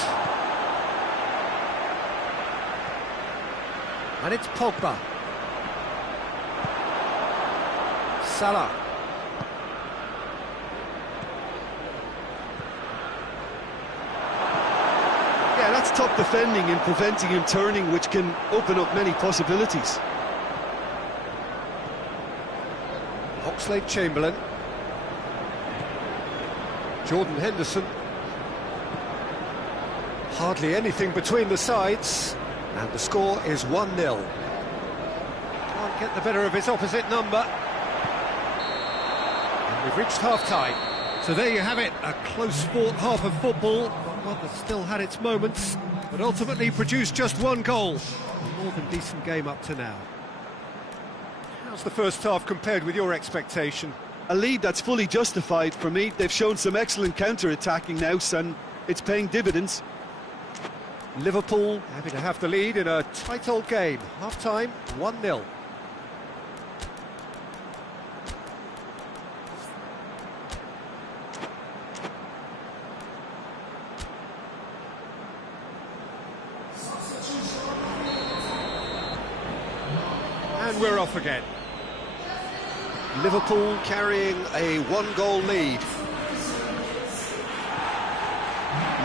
And it's Pogba. Salah. Yeah, that's top defending and preventing him turning, which can open up many possibilities. Oxlade-Chamberlain. Jordan Henderson. Hardly anything between the sides, and the score is 1-0. Can't get the better of his opposite number. And we've reached half-time. So there you have it, a close-fought half of football, one that still had its moments, but ultimately produced just one goal. A more than decent game up to now. How's the first half compared with your expectation? A lead that's fully justified for me. They've shown some excellent counter-attacking now, and it's paying dividends. Liverpool happy to have the lead in a tight old game. Half-time, 1-0. And we're off again. Liverpool carrying a one-goal lead.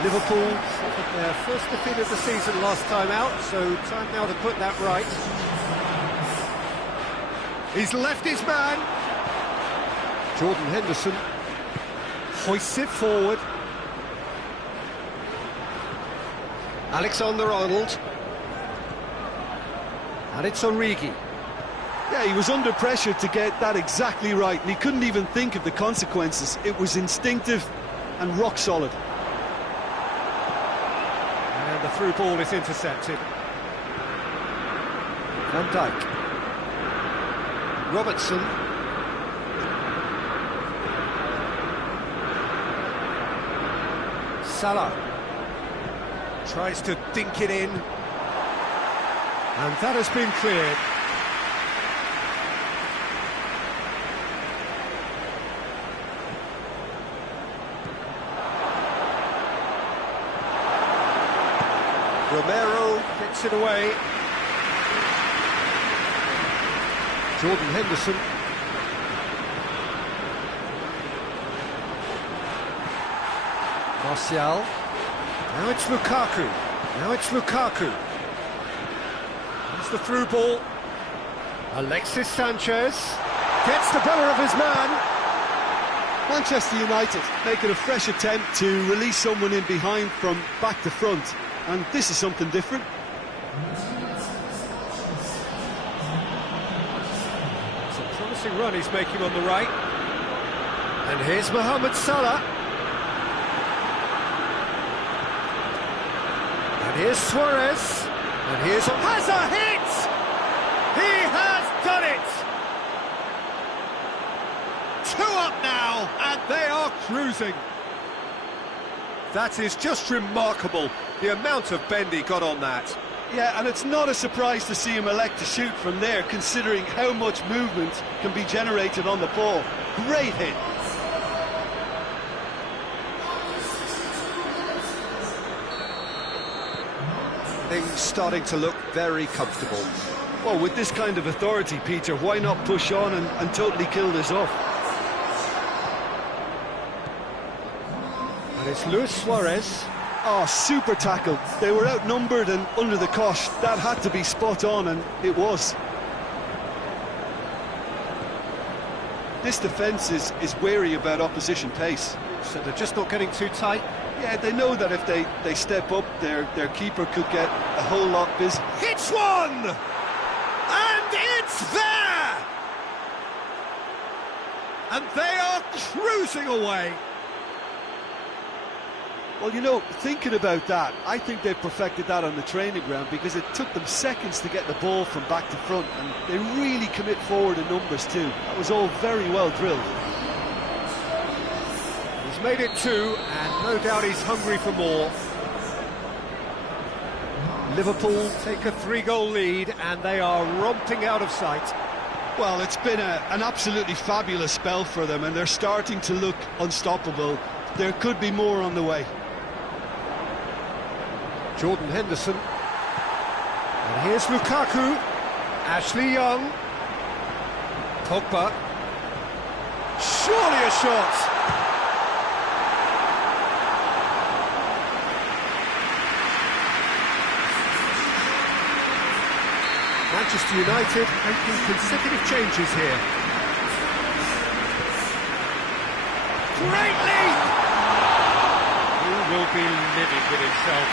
Liverpool suffered their first defeat of the season last time out, so time now to put that right. He's left his man. Jordan Henderson hoists it forward. Alexander-Arnold. And it's Origi. Yeah, he was under pressure to get that exactly right, and he couldn't even think of the consequences. It was instinctive and rock solid. And the through ball is intercepted. Van Dijk. Robertson. Salah. Tries to dink it in. And that has been cleared. Romero gets it away. Jordan Henderson. Martial. Now it's Lukaku. Now it's Lukaku. There's the through ball. Alexis Sanchez gets the better of his man. Manchester United making a fresh attempt to release someone in behind from back to front. And this is something different. It's a promising run he's making on the right. And here's Mohamed Salah. And here's Suarez. And here's... has a hit! He has done it! 2 up now, and they are cruising. That is just remarkable, the amount of bend he got on that. Yeah, and it's not a surprise to see him elect to shoot from there, considering how much movement can be generated on the ball. Great hit. Things starting to look very comfortable. Well, with this kind of authority, Peter, why not push on and totally kill this off? And it's Luis Suarez. Oh, super tackle. They were outnumbered and under the cosh. That had to be spot on, and it was. This defence is wary about opposition pace. So they're just not getting too tight. Yeah, they know that if they step up, their keeper could get a whole lot busy. Hits one! it's there! And they are cruising away. Well, you know, thinking about that, I think they've perfected that on the training ground, because it took them seconds to get the ball from back to front, and they really commit forward in numbers too. That was all very well drilled. He's made it 2, and no doubt he's hungry for more. Liverpool take a 3-goal lead, and they are romping out of sight. Well, it's been an absolutely fabulous spell for them, and they're starting to look unstoppable. There could be more on the way. Jordan Henderson. And here's Lukaku. Ashley Young. Pogba. Surely a shot. Manchester United making consecutive changes here. Great lead! He will be livid with himself.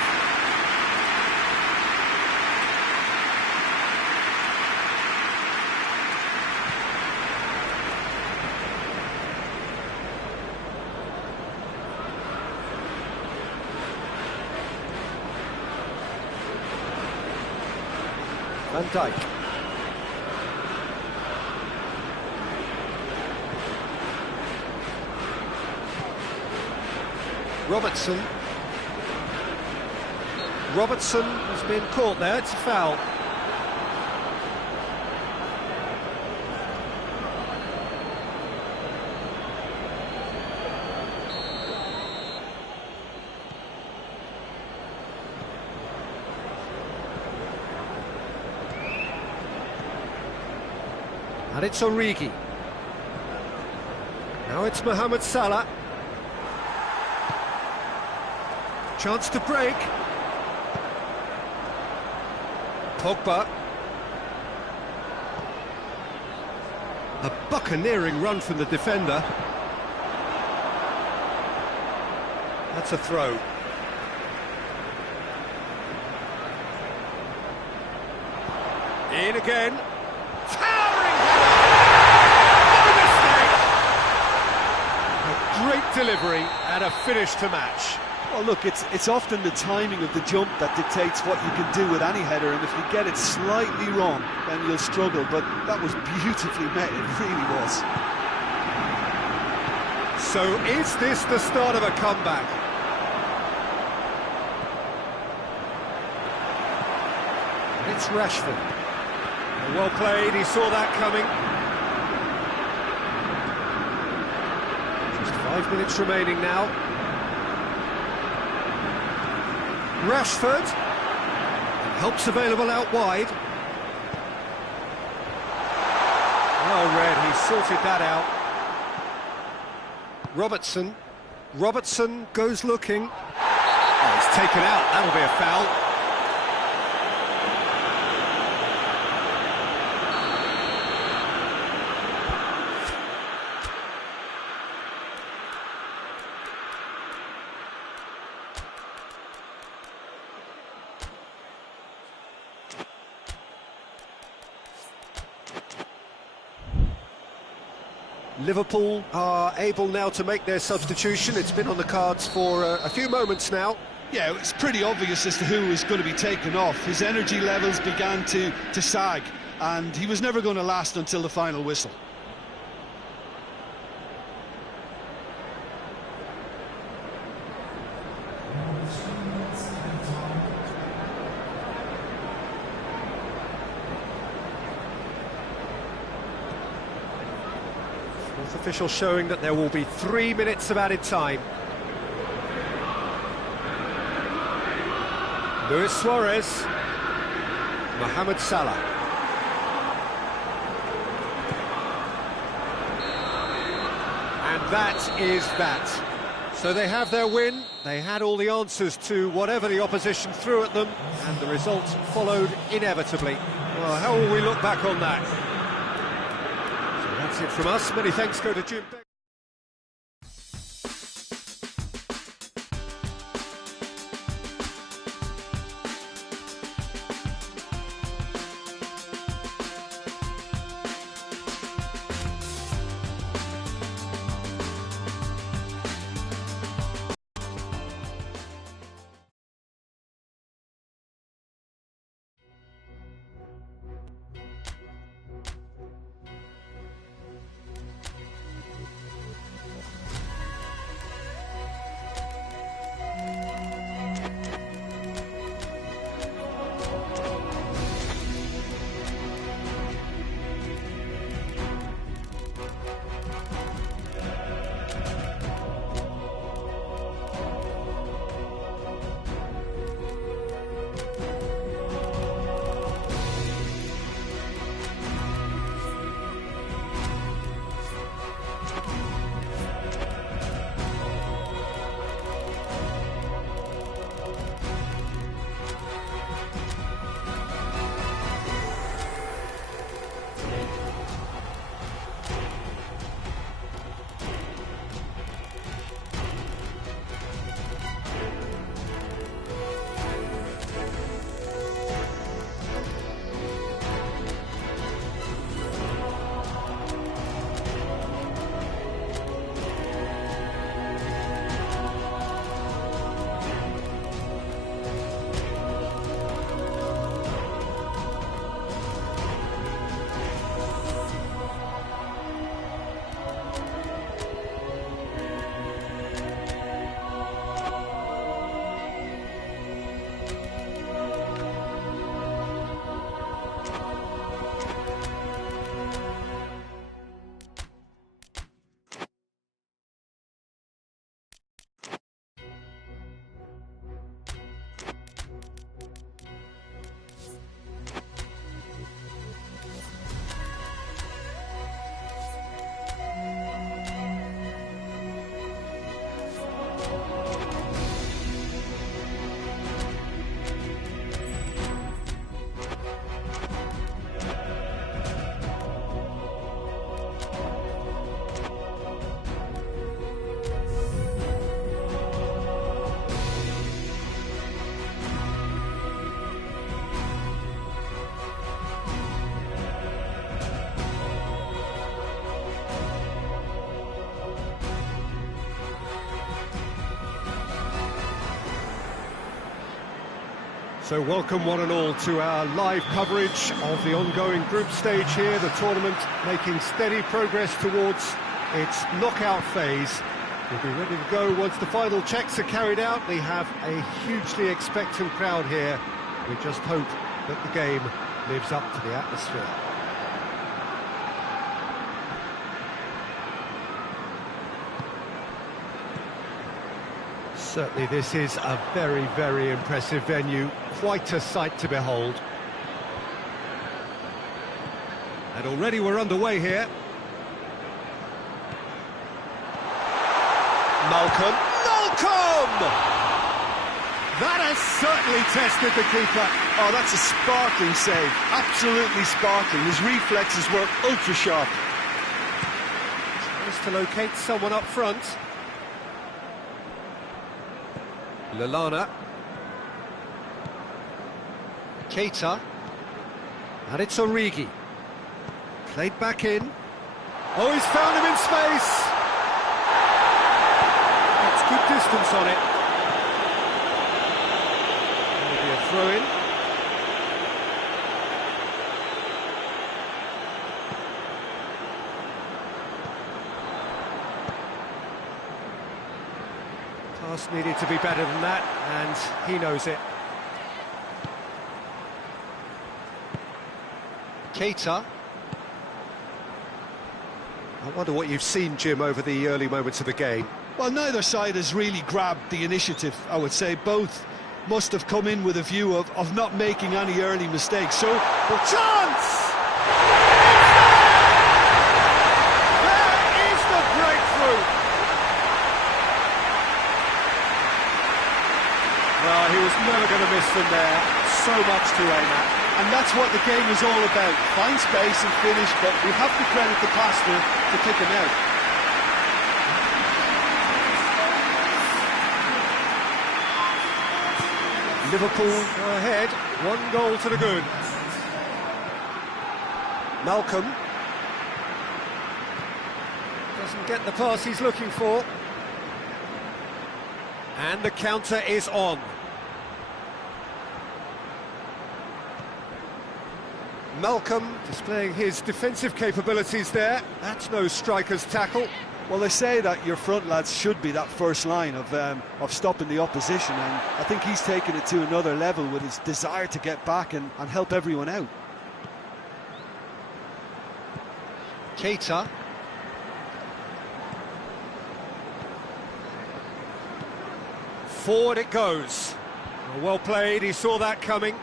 Van Dijk. Robertson has been caught there, it's a foul. And it's Origi. Now it's Mohamed Salah. Chance to break. Pogba. A buccaneering run from the defender. That's a throw. In again. Towering header! No mistake! A great delivery and a finish to match. Well, look, it's often the timing of the jump that dictates what you can do with any header, and if you get it slightly wrong, then you'll struggle, but that was beautifully met, it really was. So is this the start of a comeback? And it's Rashford. Well played, he saw that coming. Just 5 minutes remaining now. Rashford, helps available out wide. Oh, Red, he sorted that out. Robertson goes looking. Oh, he's taken out, that'll be a foul. Liverpool are able now to make their substitution. It's been on the cards for a few moments now. Yeah, it's pretty obvious as to who was going to be taken off. His energy levels began to sag, and he was never going to last until the final whistle. Official showing that there will be 3 minutes of added time. Luis Suarez, Mohamed Salah. And that is that. So they have their win, they had all the answers to whatever the opposition threw at them, and the result followed inevitably. Well, how will we look back on that? That's it from us. Many thanks go to Jim. So welcome one and all to our live coverage of the ongoing group stage here, the tournament making steady progress towards its knockout phase. We'll be ready to go once the final checks are carried out. We have a hugely expectant crowd here. We just hope that the game lives up to the atmosphere. Certainly this is a very, very impressive venue, quite a sight to behold. And already we're underway here. Malcolm! That has certainly tested the keeper. Oh, that's a sparkling save, absolutely sparkling. His reflexes were ultra sharp. Tries to locate someone up front. Lallana. Keita. And it's Origi. Played back in. Oh, he's found him in space! Let's keep distance on it. Maybe a throw-in. Pass needed to be better than that, and he knows it. Keita. I wonder what you've seen, Jim, over the early moments of the game. Well, neither side has really grabbed the initiative, I would say. Both must have come in with a view of not making any early mistakes. So, the chance! There is the breakthrough! Well, he was never going to miss from there. So much to aim at. And that's what the game is all about. Find space and finish, but we have to credit the passer for kicking out. Liverpool go ahead, 1 goal to the good. Malcolm doesn't get the pass he's looking for. And the counter is on. Malcolm displaying his defensive capabilities there. That's no striker's tackle. Well, they say that your front lads should be that first line of stopping the opposition, and I think he's taken it to another level with his desire to get back and help everyone out. Keita. Forward it goes. Well played, he saw that coming.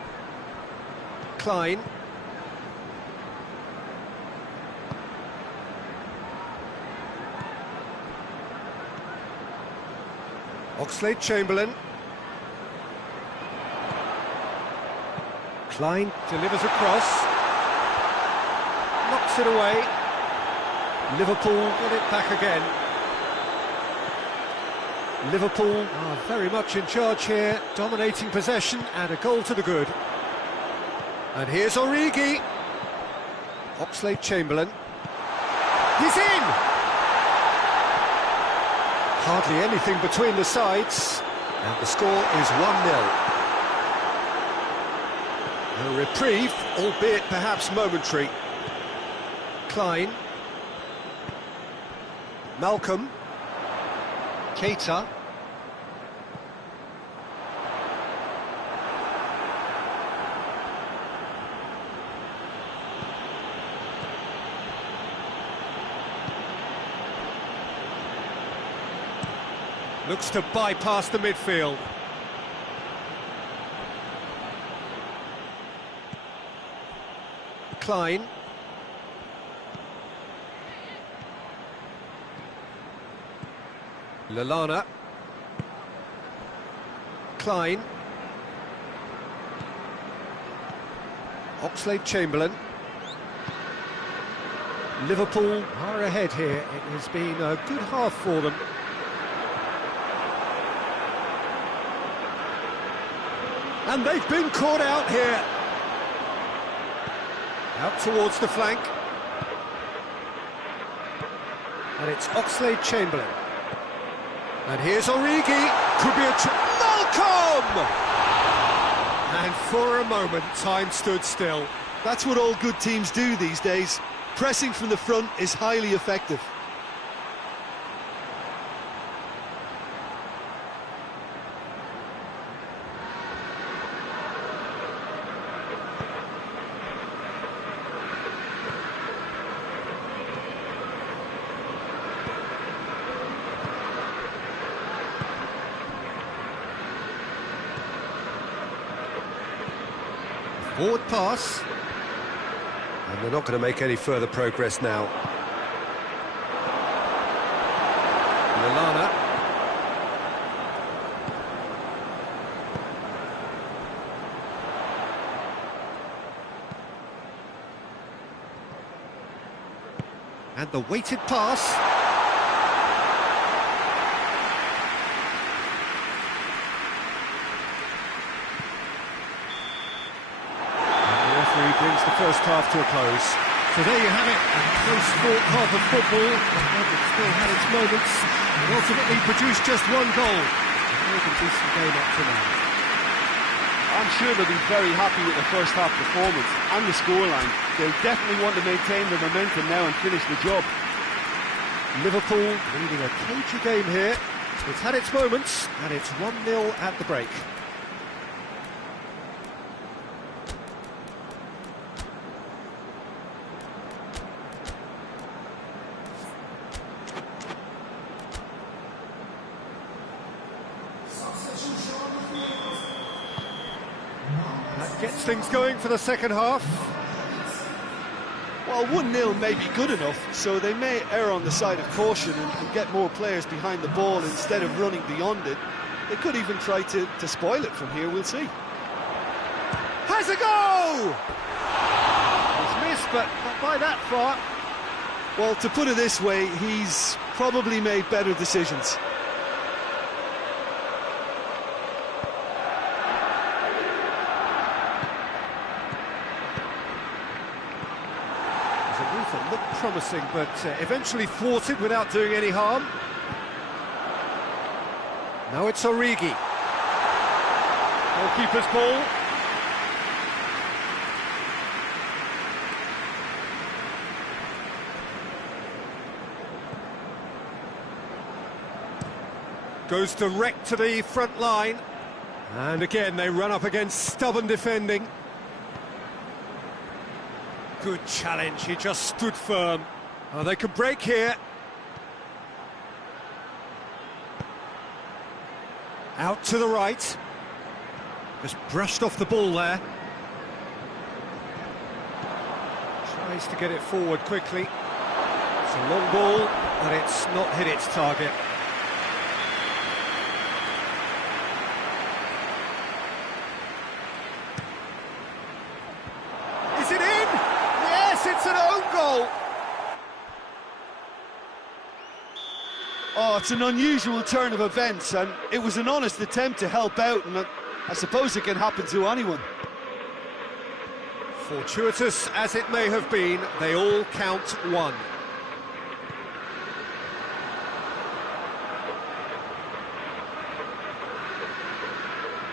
Klein. Oxlade-Chamberlain. Klein delivers a cross. Knocks it away. Liverpool get it back again. Liverpool are very much in charge here, dominating possession and a goal to the good. And here's Origi. Oxlade-Chamberlain. He's in! Hardly anything between the sides, and the score is 1-0. A reprieve, albeit perhaps momentary. Klein. Malcolm. Keita. Looks to bypass the midfield. Klein. Lallana. Klein. Oxlade-Chamberlain. Liverpool are ahead here. It has been a good half for them. And they've been caught out here. Out towards the flank. And it's Oxlade-Chamberlain. And here's Origi. Could be a... Malcolm! And for a moment, time stood still. That's what all good teams do these days. Pressing from the front is highly effective. Forward pass. And they're not going to make any further progress now. Lallana. And the weighted pass. Brings the first half to a close. So there you have it, a close-fought half of football. It still had its moments, and ultimately produced just one goal. A very decent game up to now. I'm sure they'll be very happy with the first half performance and the scoreline. They'll definitely want to maintain the momentum now and finish the job. Liverpool leading a cagey game here. It's had its moments, and it's 1-0 at the break. That gets things going for the second half. Well, 1-0 may be good enough, so they may err on the side of caution and get more players behind the ball instead of running beyond it. They could even try to spoil it from here, we'll see. Has a go! He's missed, but not by that far. Well, to put it this way, he's probably made better decisions. Looked promising, but eventually thwarted without doing any harm. Now it's Origi. Goalkeeper's ball. Goes direct to the front line. And again, they run up against stubborn defending. Good challenge, he just stood firm. Oh, they could break here. Out to the right. Just brushed off the ball there. Tries to get it forward quickly. It's a long ball, but it's not hit its target. Is it in? Yes, it's an own goal. Oh, it's an unusual turn of events, and it was an honest attempt to help out, and I suppose it can happen to anyone. Fortuitous as it may have been, they all count one.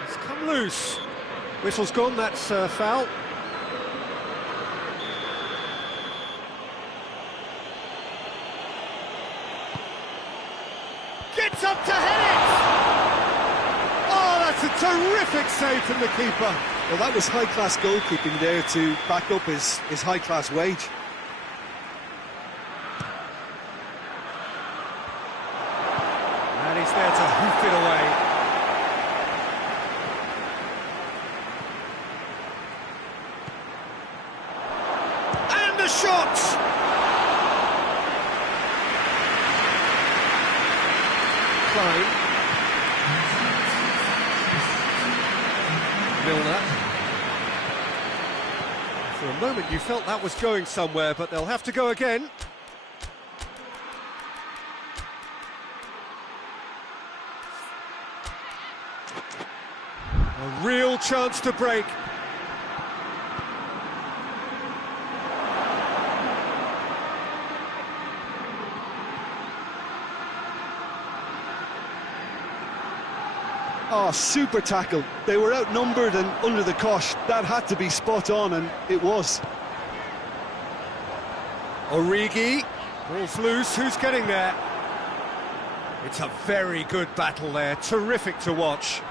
It's come loose. Whistle's gone, that's foul. Gets up to head it! Oh, that's a terrific save from the keeper. Well, that was high-class goalkeeping there to back up his high-class wage. And he's there to hoof it away. And the shot! Klein. Milner. For a moment you felt that was going somewhere, but they'll have to go again. A real chance to break. Oh, super tackle. They were outnumbered and under the cosh. That had to be spot on, and it was. Origi, ball's loose, who's getting there? It's a very good battle there, terrific to watch.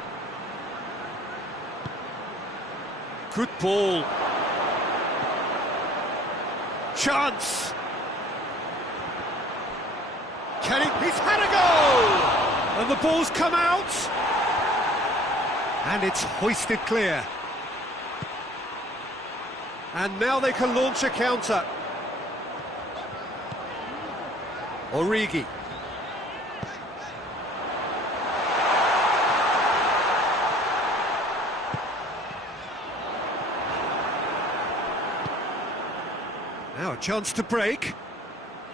Good ball. Chance! Can he? He's had a go! And the ball's come out! And it's hoisted clear. And now they can launch a counter. Origi. Now a chance to break.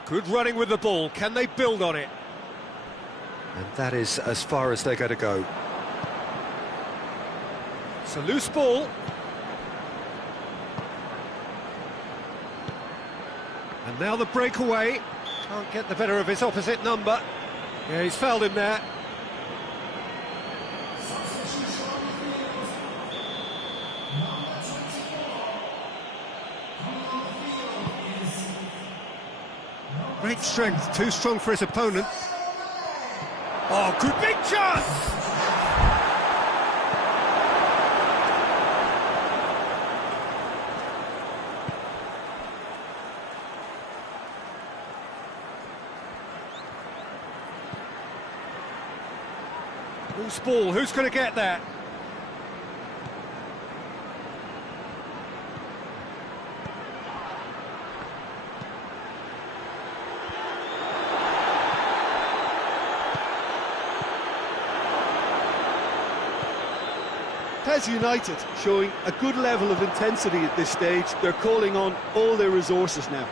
Good running with the ball. Can they build on it? And that is as far as they're going to go. It's a loose ball. And now the breakaway. Can't get the better of his opposite number. Yeah, he's fouled him there. Great strength, too strong for his opponent. Oh, good big chance! Loose ball, who's going to get that? PES United showing a good level of intensity at this stage. They're calling on all their resources now.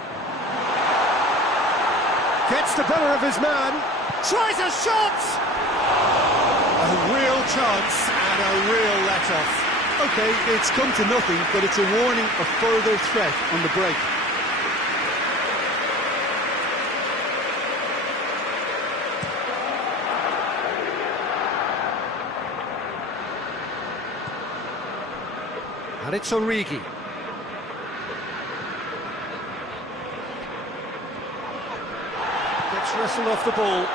Gets the better of his man. Tries a shot! A real chance and a real let-off. OK, it's come to nothing, but it's a warning of further threat on the break. And it's Origi. Gets wrestled off the ball.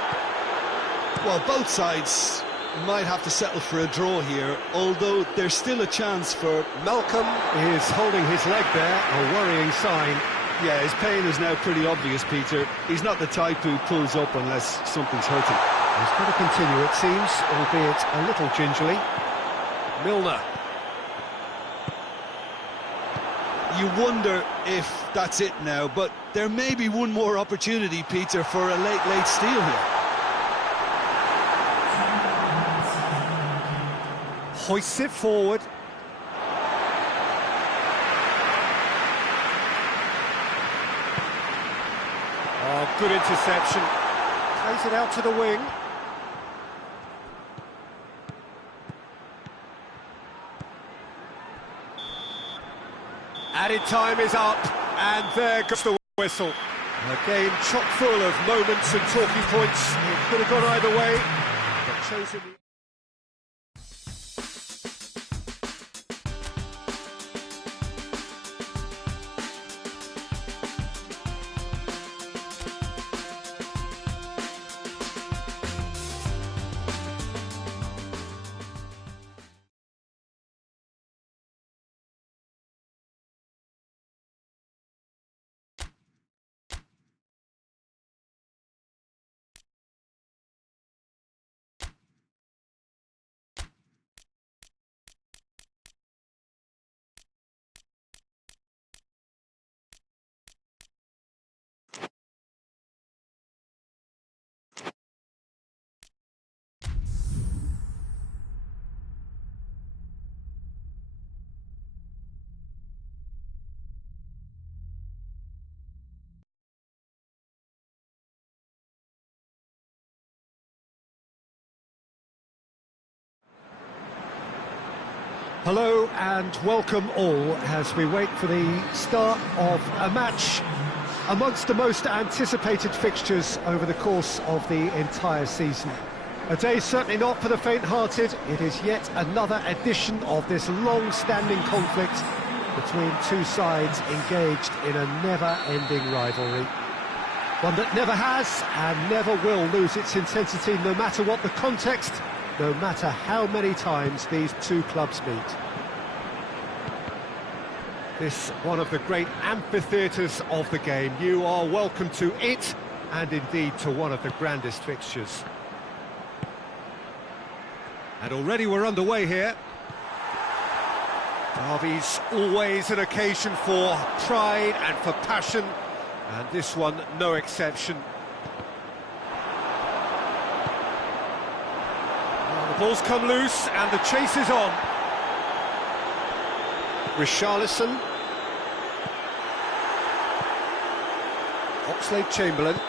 Well, both sides might have to settle for a draw here, although there's still a chance for... Malcolm is holding his leg there, a worrying sign. Yeah, his pain is now pretty obvious, Peter. He's not the type who pulls up unless something's hurting. He's got to continue, it seems, albeit a little gingerly. Milner. You wonder if that's it now, but there may be one more opportunity, Peter, for a late steal here. Hoists it forward. Oh, good interception. Plays it out to the wing. Added time is up, and there goes the whistle. A game chock full of moments and talking points. It could have gone either way, but chosen. Hello and welcome all as we wait for the start of a match amongst the most anticipated fixtures over the course of the entire season. A day certainly not for the faint-hearted. It is yet another edition of this long-standing conflict between two sides engaged in a never-ending rivalry. One that never has and never will lose its intensity, no matter what the context, no matter how many times these two clubs meet. This one of the great amphitheatres of the game. You are welcome to it, and indeed to one of the grandest fixtures. And already we're underway here. Derby's always an occasion for pride and for passion, and this one no exception. Well, the ball's come loose and the chase is on. Richarlison. Oxlade-Chamberlain.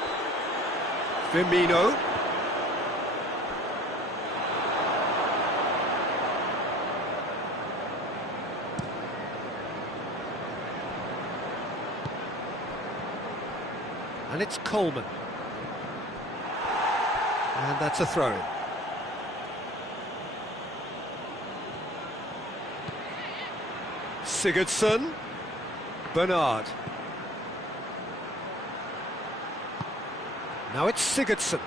Firmino. And it's Coleman. And that's a throw-in. Sigurdsson. Bernard. Now it's Sigurdsson.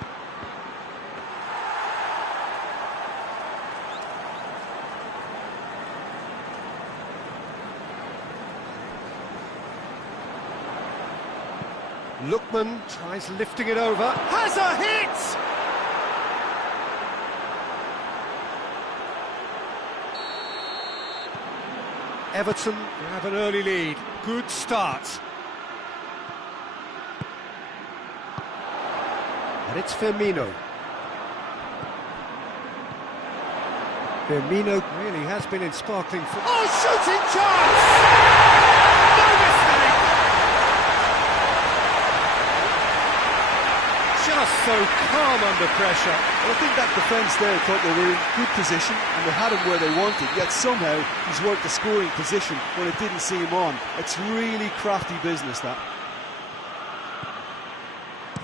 Lookman tries lifting it over. Has a hit! Everton have an early lead. Good start. And it's Firmino. Firmino really has been in sparkling form. Oh, shooting chance! No mistake! Just so calm under pressure. Well, I think that defence there thought they were in good position and they had him where they wanted, yet somehow he's worked the scoring position when it didn't see him on. It's really crafty business, that.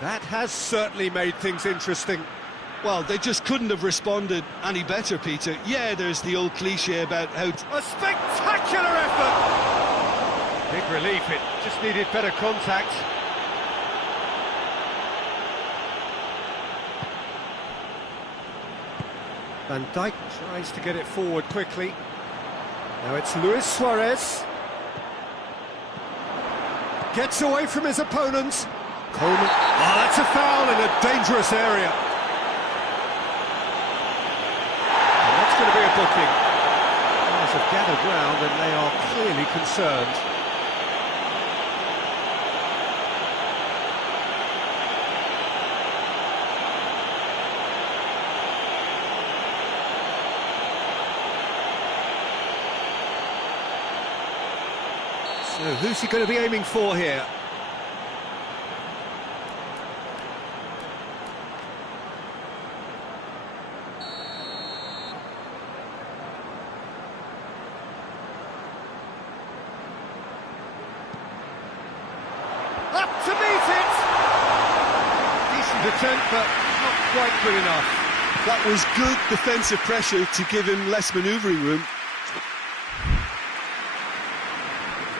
That has certainly made things interesting. Well, they just couldn't have responded any better, Peter. Yeah, there's the old cliche about how... A spectacular effort! Big relief, it just needed better contact. Van Dijk tries to get it forward quickly. Now it's Luis Suarez. Gets away from his opponents. Coleman. Oh, that's a foul in a dangerous area. And that's going to be a booking. Players have gathered round and they are clearly concerned. So who's he going to be aiming for here? Up to meet it! Decent attempt, but not quite good enough. That was good defensive pressure to give him less manoeuvring room.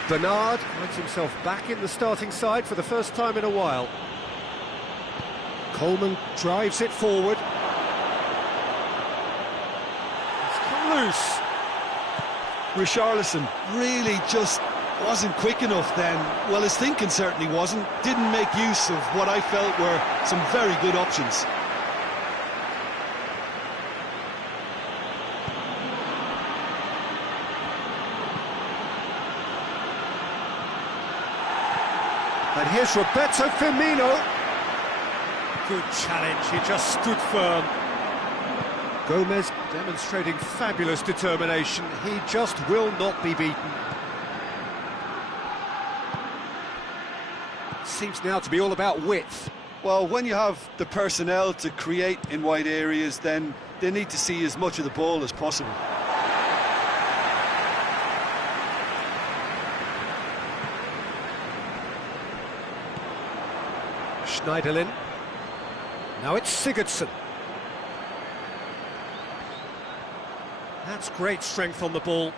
Bernard finds himself back in the starting side for the first time in a while. Coleman drives it forward. It's come loose. Richarlison really just wasn't quick enough then. Well, his thinking certainly wasn't. Didn't make use of what I felt were some very good options. And here's Roberto Firmino. Good challenge, he just stood firm. Gomez demonstrating fabulous determination. He just will not be beaten. Seems now to be all about width. Well, when you have the personnel to create in wide areas, then they need to see as much of the ball as possible. Schneiderlin. Now it's Sigurdsson. That's great strength on the ball.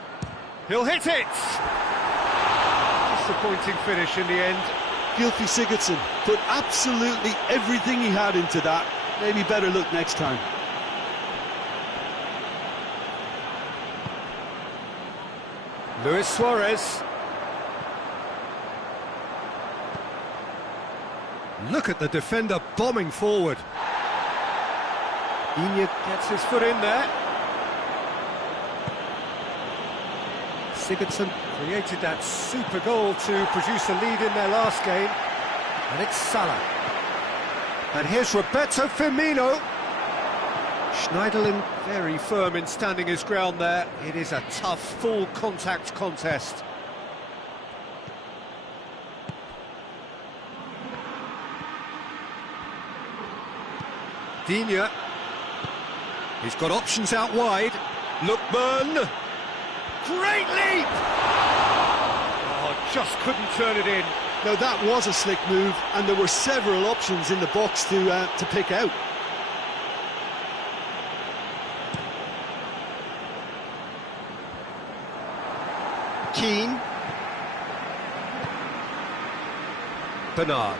He'll hit it! Disappointing finish in the end. Guilty Sigurdsson put absolutely everything he had into that. Maybe better luck next time. Luis Suarez. Look at the defender bombing forward. Digne gets his foot in there. Sigurdsson created that super goal to produce a lead in their last game. And it's Salah. And here's Roberto Firmino. Schneiderlin very firm in standing his ground there. It is a tough, full contact contest. Digne. He's got options out wide. Lookman. Great leap! Oh, just couldn't turn it in. Now that was a slick move, and there were several options in the box to pick out. Keane. Bernard.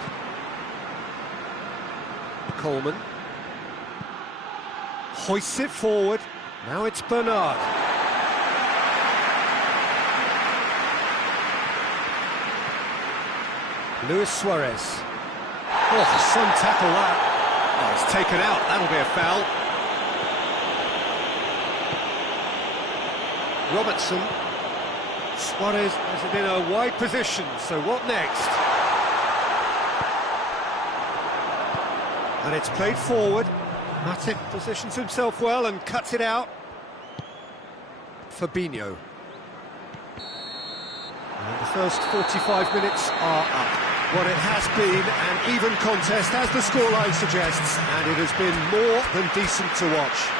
Coleman. Hoists it forward. Now it's Bernard. Luis Suarez. Oh, some tackle that. Oh, it's taken out. That'll be a foul. Robertson. Suarez has it in a wide position, so what next? And it's played forward. Matip positions himself well and cuts it out. Fabinho. And the first 45 minutes are up. What it has been an even contest, as the scoreline suggests, and it has been more than decent to watch.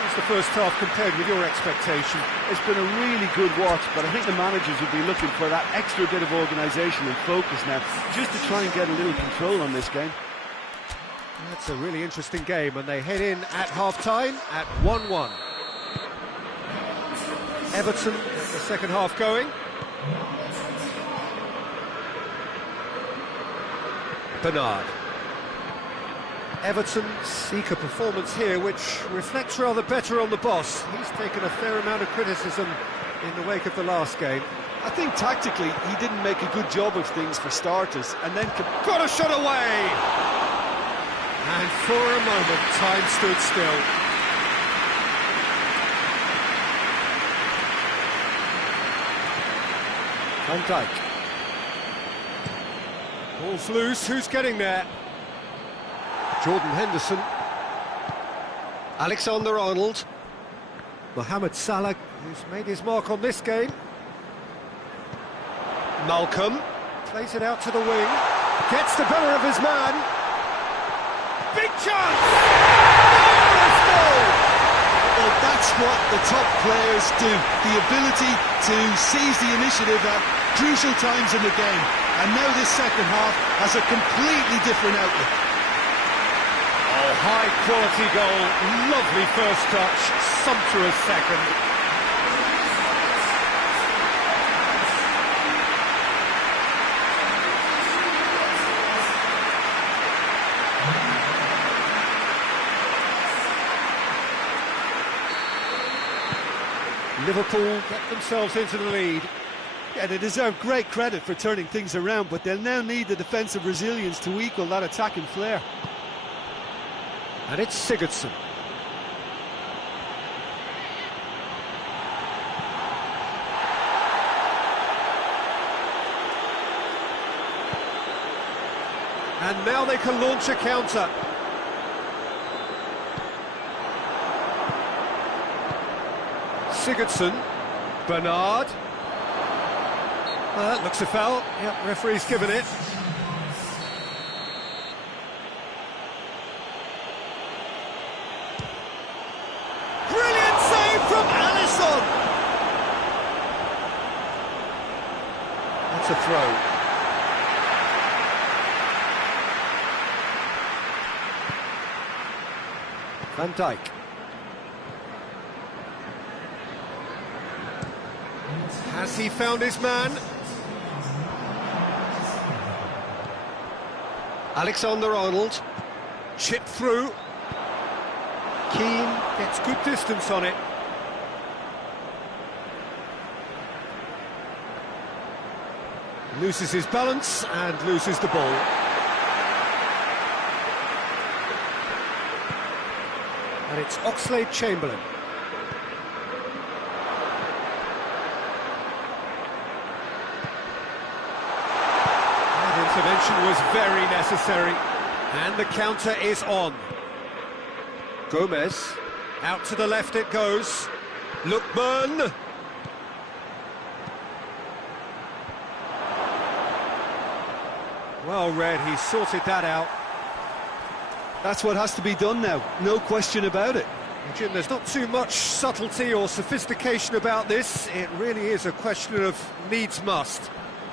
How's the first half compared with your expectation? It's been a really good watch, but I think the managers will be looking for that extra bit of organisation and focus now, just to try and get a little control on this game. That's a really interesting game, and they head in at half-time at 1-1. Everton get the second half going. Bernard. Everton seek a performance here which reflects rather better on the boss. He's taken a fair amount of criticism in the wake of the last game. I think tactically he didn't make a good job of things for starters, and then got a shot away! And for a moment, time stood still. Van Dijk. Ball's loose, who's getting there? Jordan Henderson. Alexander-Arnold. Mohamed Salah, who's made his mark on this game. Malcolm. Plays it out to the wing. Gets the better of his man. Big chance! Well, that's what the top players do. The ability to seize the initiative at crucial times in the game. And now this second half has a completely different outlook. Oh, high quality goal, lovely first touch, sumptuous second. Liverpool get themselves into the lead. Yeah, they deserve great credit for turning things around, but they'll now need the defensive resilience to equal that attacking flair. And it's Sigurdsson. And now they can launch a counter. Sigurdsson. Bernard. That looks a foul. Yep, referee's given it. Brilliant save from Alisson. That's a throw. Van Dijk. Has he found his man? Alexander-Arnold. Chip through. Keane gets good distance on it. Loses his balance and loses the ball. And it's Oxlade-Chamberlain. That intervention was very necessary. And the counter is on. Gomez. Out to the left it goes. Lookman. Well read, he sorted that out. That's what has to be done now, no question about it. Jim, there's not too much subtlety or sophistication about this. It really is a question of needs must.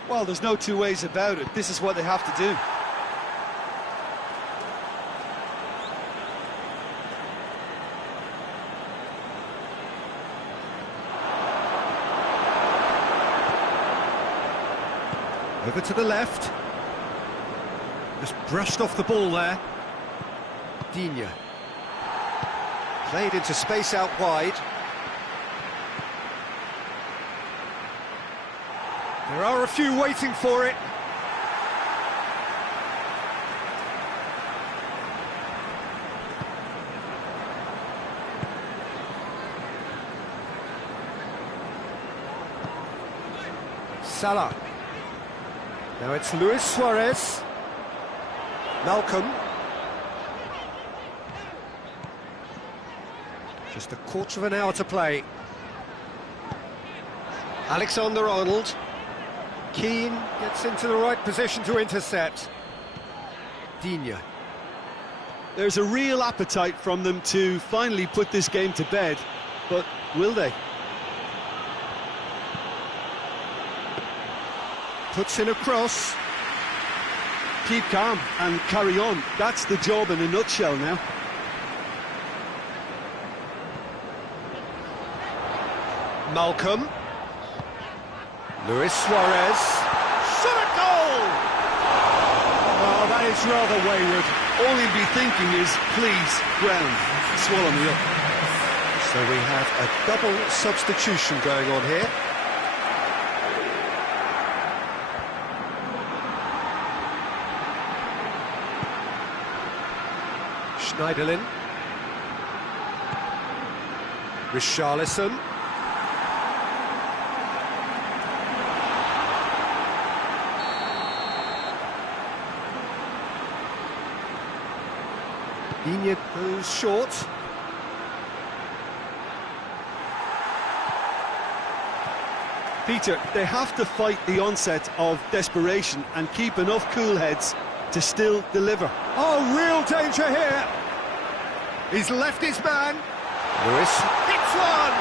Well, there's no two ways about it. This is what they have to do. Over to the left. Just brushed off the ball there. Digne. Played into space out wide. There are a few waiting for it. Salah. Now it's Luis Suarez. Malcolm. Just a quarter of an hour to play. Alexander-Arnold. Keane gets into the right position to intercept. Digne. There's a real appetite from them to finally put this game to bed, but will they? Puts in a cross. Keep calm and carry on. That's the job in a nutshell now. Malcolm. Luis Suarez. Shot at goal! Oh, that is rather wayward. All he'd be thinking is, please, ground, swallow me up. So we have a double substitution going on here. Schneiderlin. Richarlison. Digne goes short. Peter, they have to fight the onset of desperation and keep enough cool heads to still deliver. Oh, real danger here. He's left his man. Lewis hits one.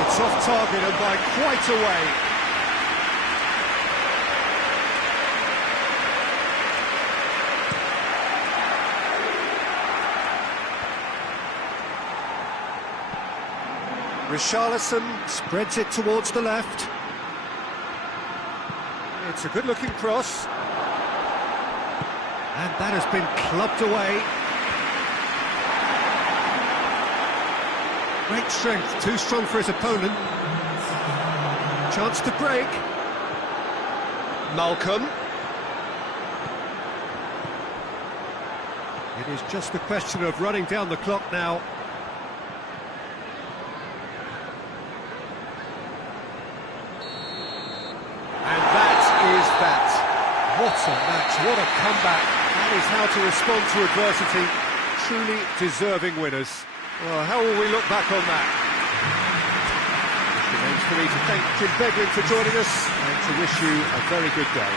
It's off target and by quite a way. Richarlison spreads it towards the left. It's a good-looking cross. And that has been clubbed away. Great strength, too strong for his opponent. Chance to break. Malcolm. It is just a question of running down the clock now. And that is that. What a match, what a comeback. That is how to respond to adversity. Truly deserving winners. Well, how will we look back on that? It remains for me to thank Jim Beglin for joining us and to wish you a very good day.